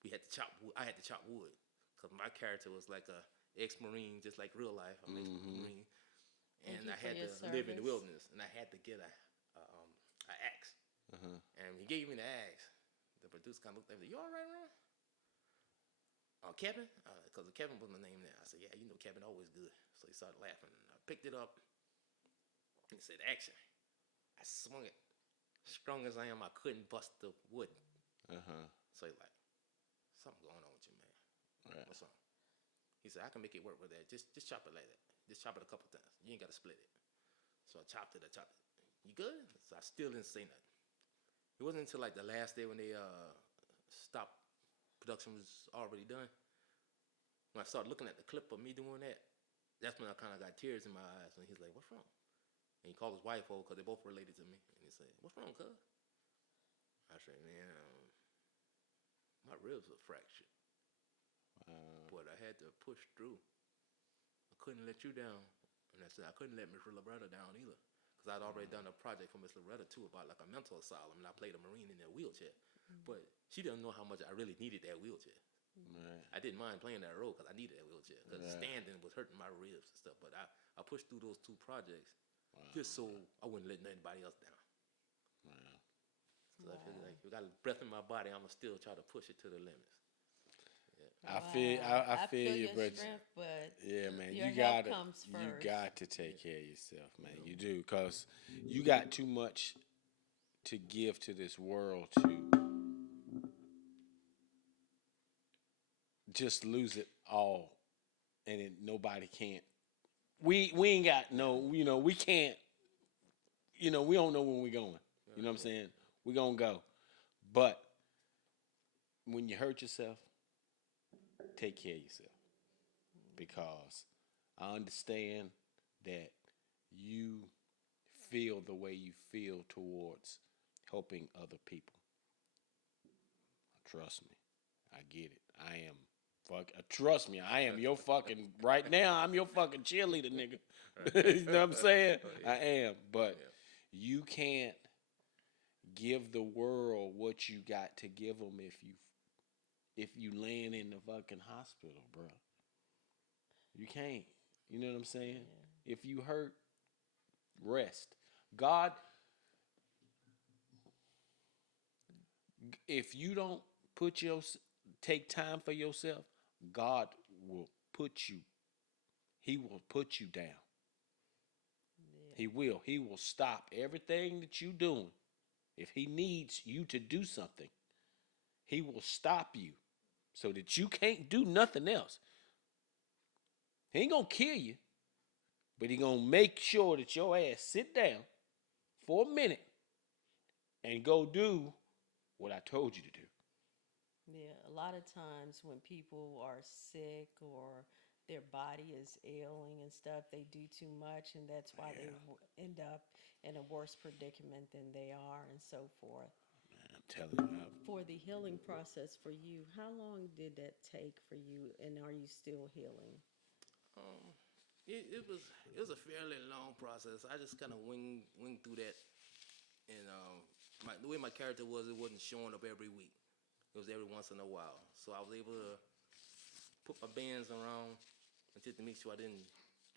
we had to chop. I had to chop wood because my character was like a ex-marine, just like real life. I'm an ex-marine, Thank and you I for had your to live in the service. wilderness, and I had to get a axe. Uh-huh. And when he gave me the axe, the producer kind of looked at me. You all right, Ron? Kevin? Because Kevin was my name there. I said, yeah, you know Kevin always good. So he started laughing. I picked it up. He said, action. I swung it. Strong as I am, I couldn't bust the wood. Uh-huh. So he's like, something going on with you, man. Right. What's wrong? He said, I can make it work with that. Just chop it like that. Just chop it a couple times. You ain't got to split it. So I chopped it. You good? So I still didn't say nothing. It wasn't until like the last day when they stopped production was already done. When I started looking at the clip of me doing that, that's when I kind of got tears in my eyes. And he's like, what's wrong? And he called his wife over because they both related to me. And he said, what's wrong, cuz? I said, man, my ribs are fractured. But I had to push through. I couldn't let you down. And I said, I couldn't let Miss Loretta down either. Because I'd already done a project for Miss Loretta, too, about like a mental asylum. And I played a Marine in a wheelchair. But she didn't know how much I really needed that wheelchair. Right. I didn't mind playing that role because I needed that wheelchair. Because Right. standing was hurting my ribs and stuff. But I pushed through those 2 projects just so I wouldn't let anybody else down. Wow. So I feel like if I got breath in my body, I'm going to still try to push it to the limits. I feel I feel you, your but strength, but yeah, man, your you health gotta comes you first. got to take care of yourself, man. You do, cause you got too much to give to this world to just lose it all, and nobody can't. We ain't got no, we can't. We don't know when we're going. You know what I'm saying? We're gonna go, but when you hurt yourself, take care of yourself, because I understand that you feel the way you feel towards helping other people. Trust me, I get it. I am trust me, I am your fucking right now. I'm your fucking cheerleader, nigga. You know what I'm saying? I am, but you can't give the world what you got to give them if you laying in the fucking hospital, bro. You can't. You know what I'm saying? If you hurt, rest. God, if you don't take time for yourself, God will put you. He will put you down. He will. He will stop everything that you doing. If he needs you to do something, he will stop you so that you can't do nothing else. He ain't gonna kill you, but he gonna make sure that your ass sit down for a minute and go do what I told you to do. Yeah, a lot of times when people are sick or their body is ailing and stuff, they do too much, and that's why they end up in a worse predicament than they are, and so forth. Man, I'm telling you. For the healing process for you, how long did that take for you, and are you still healing? Um, it was a fairly long process. I just kind of winged through that, and the way my character was, it wasn't showing up every week. It was every once in a while. So I was able to put my bands around and just to make sure I didn't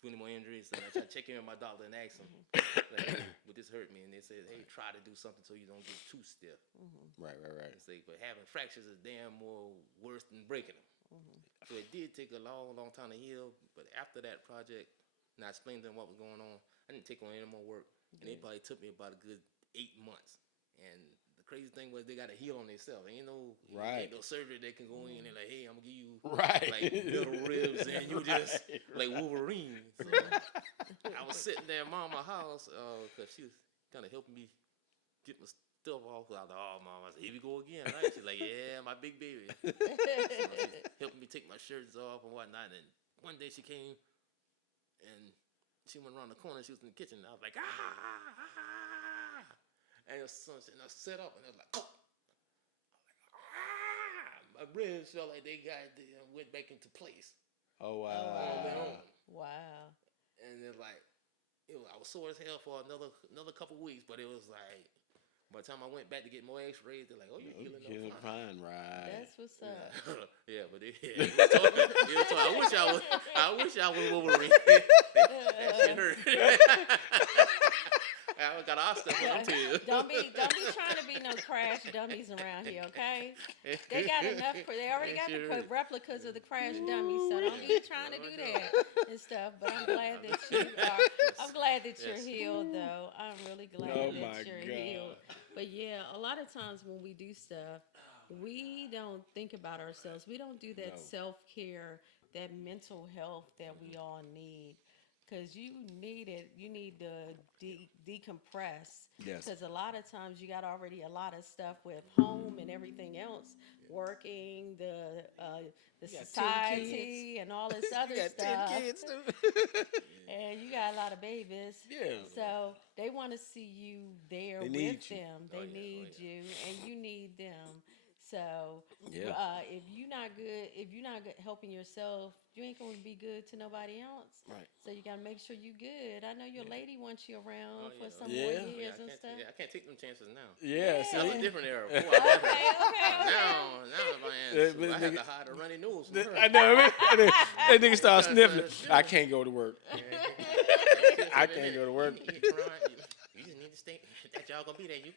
do any more injuries. And I tried to check in with my doctor and ask him, like, hey, would this hurt me? And they said, hey, try to do something so you don't get too stiff. Right. And say, but having fractures is damn more worse than breaking them. So it did take a long, long time to heal. But after that project, and I explained to them what was going on, I didn't take on any more work. And it probably took me about a good 8 months. And the crazy thing was they got to heal on themselves. Ain't no surgery that can go in and like, hey, I'm gonna give you like middle ribs and you just like Wolverine. So I was sitting there at Mama's house because she was kind of helping me get my stuff off. I was like, oh, mom, I said, here we go again, right? She's like, yeah, my big baby. So she's helping me take my shirts off and whatnot. And one day she came and she went around the corner. She was in the kitchen. And I was like, ah. And I set up and I was like, oh. My ribs felt like they went back into place. Oh Oh, wow. On their own. wow. And it's like, I was sore as hell for another couple weeks, but it was like, by the time I went back to get more X-rays, they're like, "Oh, you're healing up fine." Fine, right? That's what's up. Yeah, but I wish I was Wolverine. That shit hurt. I got osteoporosis too. Don't be trying to be no crash dummies around here, okay? They got enough. They already got the replicas of the crash dummies, so don't be trying to do that and stuff. But I'm glad that you are. I'm glad that you're healed, though. I'm really glad that you're healed. But yeah, a lot of times when we do stuff, we don't think about ourselves. We don't do that self-care, that mental health that we all need. Because you need it. You need to decompress. Yes. Because a lot of times you got already a lot of stuff with home and everything else, working, the society, and all this other stuff. 10 kids too. And you got a lot of babies. Yeah. So they want to see you there They with need you. them. They need you, and you need them. So Yeah. if you're not good helping yourself, you ain't gonna be good to nobody else. Right. So you gotta make sure you good. I know your lady wants you around for some Yeah. more Yeah, years and stuff. I can't take them chances now. Yeah. That was a See? different era. Boy, Okay. now, man, I have to hide a runny nose from her. I know. That nigga start sniffling. I can't go to work. I can't go to work. You just need to stay. That y'all gonna be there. You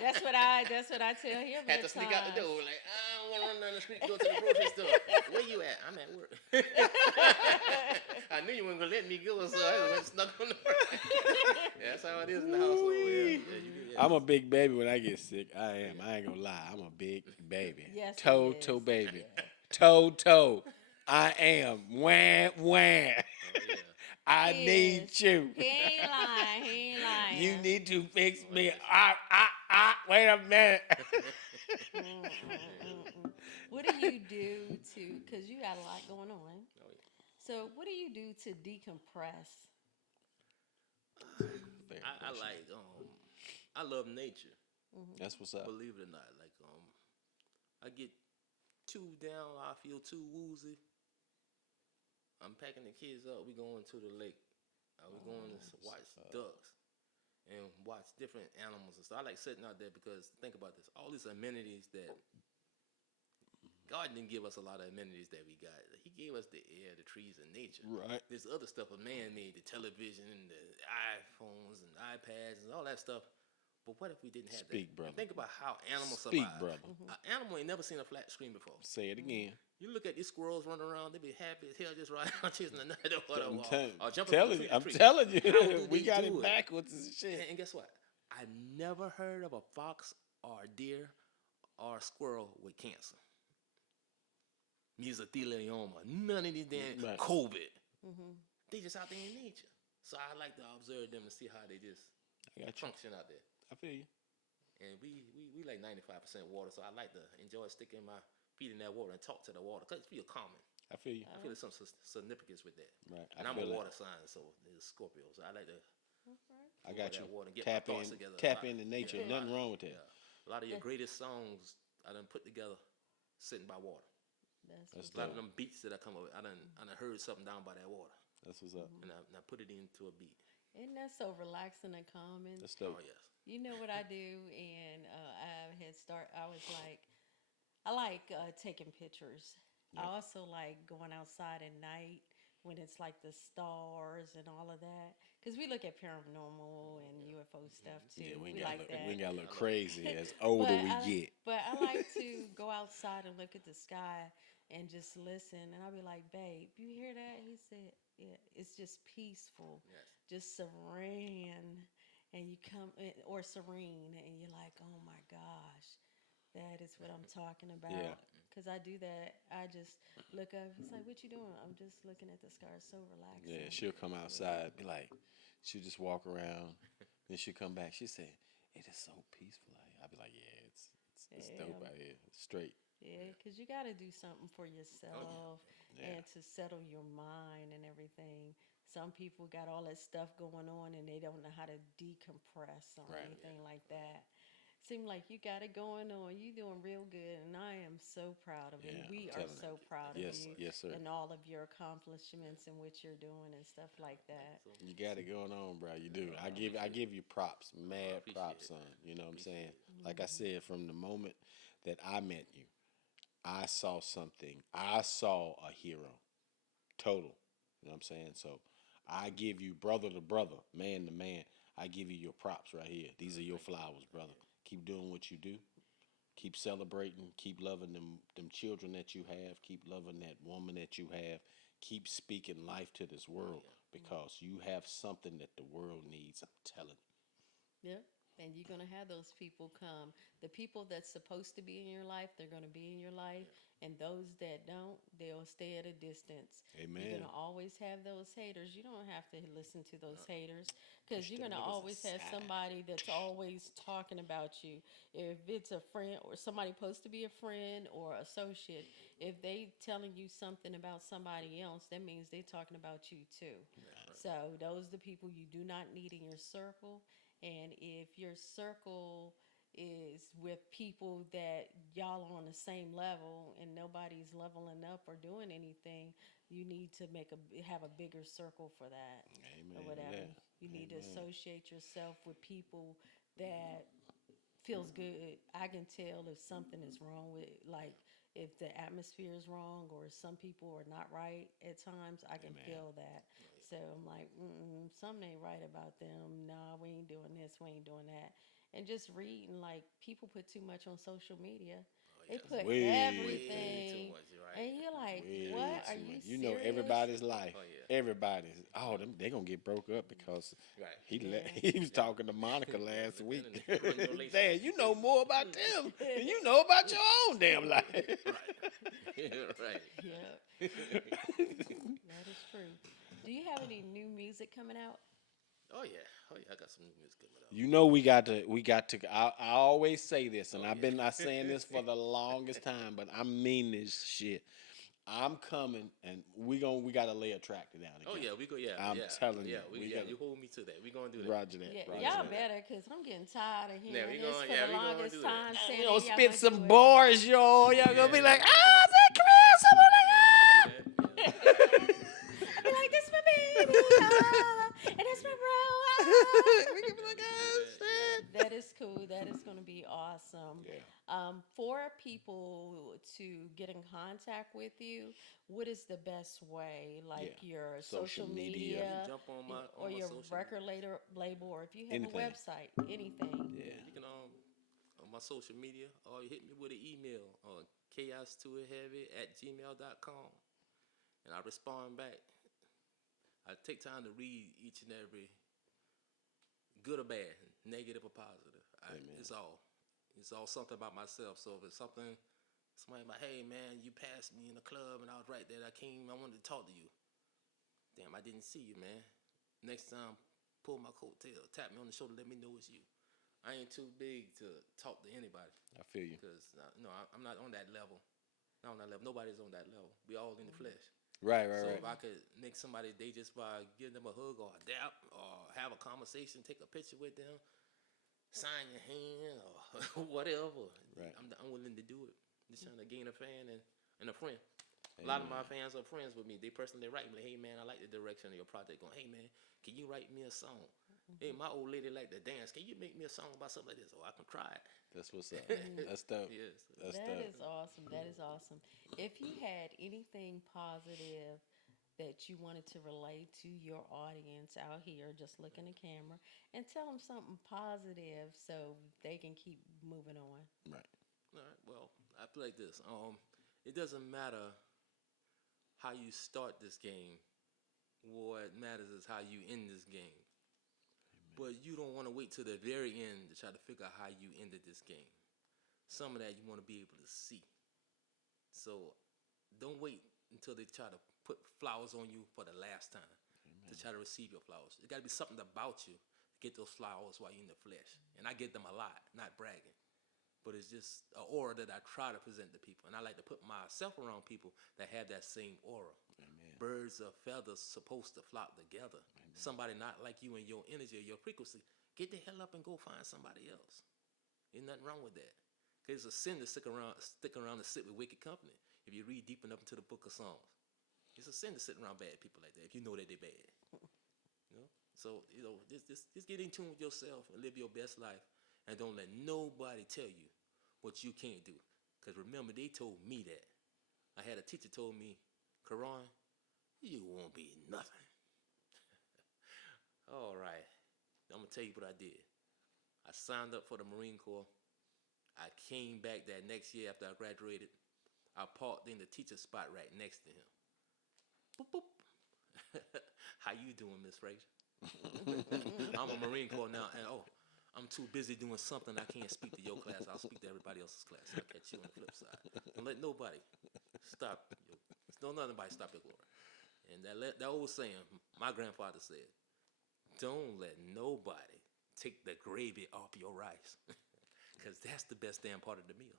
That's what I tell him. had to at sneak out the times. door. Like, I don't want to run down the street, go to the grocery store. Where you at? I'm at work. I knew you weren't gonna let me go, so I went snuck on the work. Yeah, that's how it is in the household. Yeah. I'm a big baby when I get sick. I am. I ain't gonna lie. I'm a big baby. Yes, he Toe is. toe baby. Toe. I am. Wham. Oh, yeah. I He need is. you. He ain't lying. You need to fix me. Wait a minute. What do you do because you got a lot going on. Oh, yeah. So what do you do to decompress? I love nature. That's what's up. Believe it or not, like I get too down, I feel too woozy. I'm packing the kids up. We going to the lake. We're going to watch ducks and watch different animals and stuff. I like sitting out there because think about this: all these amenities that God didn't give us a lot of amenities that we got. He gave us the air, the trees, and nature. Right. This other stuff was man-made: the television, the iPhones, and iPads, and all that stuff. But what if we didn't have Speak, that? brother. And think about how animals Speak, survive. brother. An animal ain't never seen a flat screen before. Say it again. You look at these squirrels running around; they be happy as hell just riding around chasing the night or I'm jumping from tree to I'm tree. telling you. How do We they got do it it? backwards and shit. And guess what? I never heard of a fox or a deer or a squirrel with cancer, mesothelioma, none of these damn Right. COVID. Mm-hmm. They just out there in nature. So I like to observe them and see how they just I got you. function out there. I feel you. And we like 95% water, so I like to enjoy sticking my feet in that water and talk to the water because it feels calming. I feel you. I feel there's some significance with that. Right. And I'm a feel water sign, so it's Scorpio. So I like to I got you. that water and get Tap my in. thoughts together. Tap into nature. Yeah, Nothing wrong with that. yeah. A lot of your greatest songs I done put together sitting by water. That's A lot dope. of them beats that I come up with, I done heard something down by that water, That's what's up. and I put it into a beat. Isn't that so relaxing and calming? That's dope. Oh yes. You know what I do, and I was like, I like taking pictures. I also like going outside at night when it's like the stars and all of that, because we look at paranormal and UFO stuff too. Yeah, we like that. got a little crazy as older we get. But I like to go outside and look at the sky and just listen. And I'll be like, babe, you hear that? He said, yeah, it's just peaceful, Yes. just serene. And you come, or serene, and you're like, oh my gosh, that is what I'm talking about. Yeah. Because I do that. I just look up. He's like, what you doing? I'm just looking at the sky. It's so relaxing. Yeah, she'll come outside, be like, she'll just walk around, then she'll come back. She said, it is so peaceful out here. I'd be like, yeah, it's dope Yeah, out here. Straight. yeah, because you got to do something for Oh yeah. yourself Yeah. and to settle your mind and everything. Some people got all that stuff going on and they don't know how to decompress or Right. anything like that. Seem like you got it going on. You doing real good, and I am so proud of you. And Yeah. I'm we are telling so proud you. of Yes. you Yes, sir. and all of your accomplishments and what you're doing and stuff like Thank you that. so You much. got it going on, bro. You do. I I appreciate it. give you props, I mad appreciate props, it. son. You know what I'm saying? Appreciate it. Like I said, from the moment that I met you, I saw something. I saw a hero, total. You know what I'm saying? So I give you brother to brother, man to man. I give you your props right here. These are your Thank you. flowers, brother. Keep doing what you do. Keep celebrating. Keep loving them children that you have. Keep loving that woman that you have. Keep speaking life to this Oh world yeah. because you have something that the world needs. I'm telling Yeah. And you're going to have those people come. The people that's supposed to be in your life, they're going to be in your life. Yeah. And those that don't, they'll stay at a distance. you. You're going Amen. to always have those haters. You don't have to listen to those No. haters because Push you're them going to niggas always have aside. somebody that's always talking about you. If it's a friend or somebody supposed to be a friend or associate, if they telling you something about somebody else, that means they're talking about you too. That's right. So those are the people you do not need in your circle. And if your circle is with people that y'all are on the same level and nobody's leveling up or doing anything, you need to have a bigger circle for that or Amen to whatever. that. You need to Amen. associate yourself with people that feels good. I can tell if something is wrong with like if the atmosphere is wrong or some people are not right at times, I can Amen. feel that. So I'm like, something ain't right about them. Nah, we ain't doing this, we ain't doing that. And just reading, like, people put too much on social media. Oh They yes. put Way too Way too everything, much. You're right. and you're like, Yeah. Way what? Are too much. you You know serious? everybody's life. Oh yeah. Everybody's. Oh, them they gonna get broke up because Right. Yeah. he was Yeah. talking to Monica last week. And run your Damn, relationship you know too. more about them than you know about your own damn life. Right. Right. Yep, that is true. Do you have any new music coming out? Oh yeah. Oh yeah. I got some new music coming out. You know we got to I always say this and Oh I've been not yeah. saying this for the longest time, but I mean this shit. I'm coming and we gotta lay a track down Oh again. yeah. We go. Yeah. I'm Yeah. telling you, Yeah. We we yeah. gotta You hold me to that. We gonna do that. Roger that. Yeah, We Roger gonna y'all do that. that. better, because I'm getting tired of Yeah. hearing We this going. for Yeah. the We gonna longest do that. time We saying gonna that y'all spit gonna some do it. bars, y'all. Y'all gonna Yeah. be We like, gonna do ah, that. is that Chris? I'm Yeah. We gonna do like, that. Yeah. I'd be like, this my baby, and that's my bro. we can be Yeah. like, We can do ah, that. Yeah. shit. That is cool. That is going to be awesome. Yeah. For people to get in contact with you, what is the best way? Like Yeah. your Social social media. You can media jump or on my your social record medias. label, or if you have a Anything. website, anything. Yeah, Yeah. you can on my social media or you hit me with an email on chaos2heavy@gmail.com and I respond back. I take time to read each and every good or bad, negative or positive. Amen. It's all something about myself. So if it's something somebody like, hey man, you passed me in the club and I was right there. I wanted to talk to you. Damn, I didn't see you, man. Next time, pull my coattail, tap me on the shoulder, let me know it's you. I ain't too big to talk to anybody I feel you. because no, I'm not on that level. Not on that level. Nobody's on that level. We all in the flesh. Right, right, So right. if I could make somebody day just by giving them a hug or a dap or have a conversation, take a picture with them, sign your hand or whatever, Right. I'm willing to do it. Just trying to gain a fan and a friend. A lot of Amen. my fans are friends with me. They personally write me, hey man, I like the direction of your project. Going, hey man, can you write me a song? Hey, my old lady like to dance. Can you make me a song about something like this? Oh, I can try it. That's what's up. That's dope. Yes. That's That dope. is awesome. That is awesome. If you had anything positive that you wanted to relate to your audience out here, just look in the camera and tell them something positive so they can keep moving on. Right. All right. Well, I feel like this. It doesn't matter how you start this game. What matters is how you end this game. But you don't want to wait till the very end to try to figure out how you ended this game. Some of that you want to be able to see. So don't wait until they try to put flowers on you for the last time to try to receive your flowers. It got to be something about you to get those flowers while you're in the flesh. And I get them a lot, not bragging. But it's just an aura that I try to present to people. And I like to put myself around people that have that same aura. Amen. Birds of feathers supposed to flock together. Amen. Somebody not like you in your energy or your frequency, get the hell up and go find somebody else. There's nothing wrong with that. Because it's a sin to stick around and sit with wicked company. If you read deep enough into the book of Psalms, it's a sin to sit around bad people like that if you know that they're bad. So just get in tune with yourself and live your best life, and don't let nobody tell you what you can't do. Because remember, they told me that. I had a teacher told me, Kuron, you won't be nothing. All right, I'm gonna tell you what I did. I signed up for the Marine Corps. I came back that next year after I graduated. I parked in the teacher's spot right next to him. Boop, boop. How you doing, Miss Frazier? I'm a Marine Corps now, and I'm too busy doing something I can't speak to your class. I'll speak to everybody else's class. I'll catch you on the flip side. Don't let nobody stop you. Don't let nobody stop your glory. And that old saying, my grandfather said, don't let nobody take the gravy off your rice, because that's the best damn part of the meal.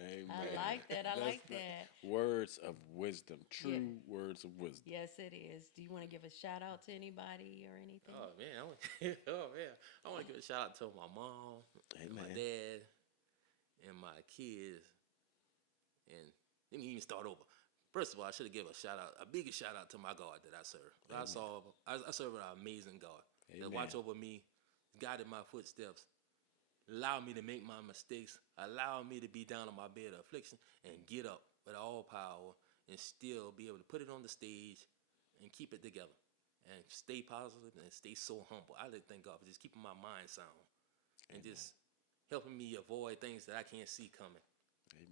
Amen. I like that. I like That's that. Words of wisdom, true words of wisdom. Yes, it is. Do you want to give a shout out to anybody or anything? Oh man, I want to give a shout out to my mom, and my Amen. dad, and my kids. And let me even start over. First of all, I should have given a bigger shout out to my God that I serve. I serve an amazing God that Amen. watch over me, guided my footsteps, allow me to make my mistakes, allow me to be down on my bed of affliction and get up with all power and still be able to put it on the stage and keep it together and stay positive and stay so humble. I like to thank God for just keeping my mind sound and just helping me avoid things that I can't see coming.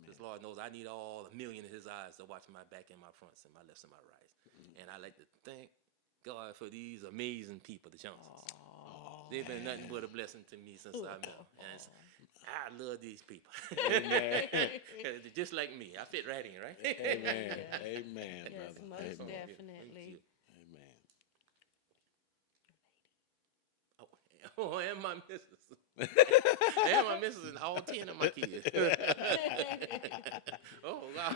Because Lord knows I need all 1 million of his eyes to watch my back and my fronts and my lefts and my rights. And I like to thank God for these amazing people, the Johnsons. They've been nothing but a blessing to me since I met them. And I love these people. Amen. They're just like me. I fit right in, right? Amen. Yes. Amen, Yes, brother. most Amen. definitely. Amen. Oh, and my missus. And my missus and all 10 of my kids. Oh, wow.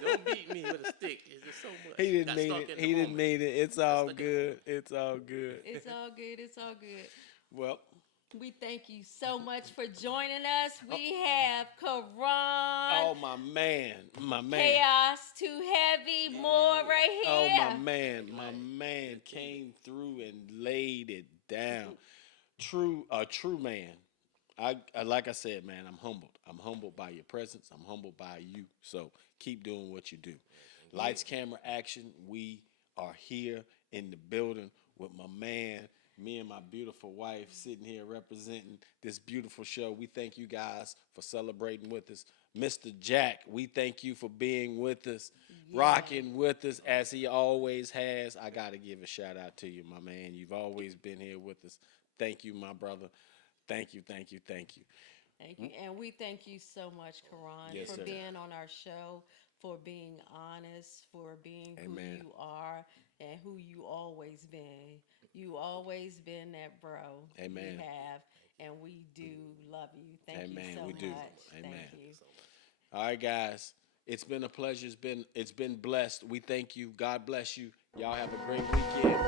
Don't beat me with a stick. It's just so much. He didn't Got mean stuck it. in the He didn't moment. mean it. It's Got all stuck in the good. moment. It's all good. It's all good. It's all good. Well, We thank you so much for joining us. We have Kuron, oh my man, Khaos2Heavy, more right oh here. my man came through and laid it down. A true man. Like I said, man, I'm humbled. I'm humbled by your presence. I'm humbled by you. So keep doing what you do. Lights, camera, action. We are here in the building with my man, me and my beautiful wife sitting here representing this beautiful show. We thank you guys for celebrating with us. Mr. Jack, we thank you for being with us, rocking with us as he always has. I got to give a shout out to you, my man. You've always been here with us. Thank you, my brother. Thank you, thank you, thank you. Thank you. And we thank you so much, Kuron, Yes, for sir. being on our show, for being honest, for being Amen. who you are and who you always been. You always been that bro. Amen. You have, and we do love you. Thank Amen. you so We much. do. Thank Amen. you. All right, guys. It's been a pleasure. It's been blessed. We thank you. God bless you. Y'all have a great weekend.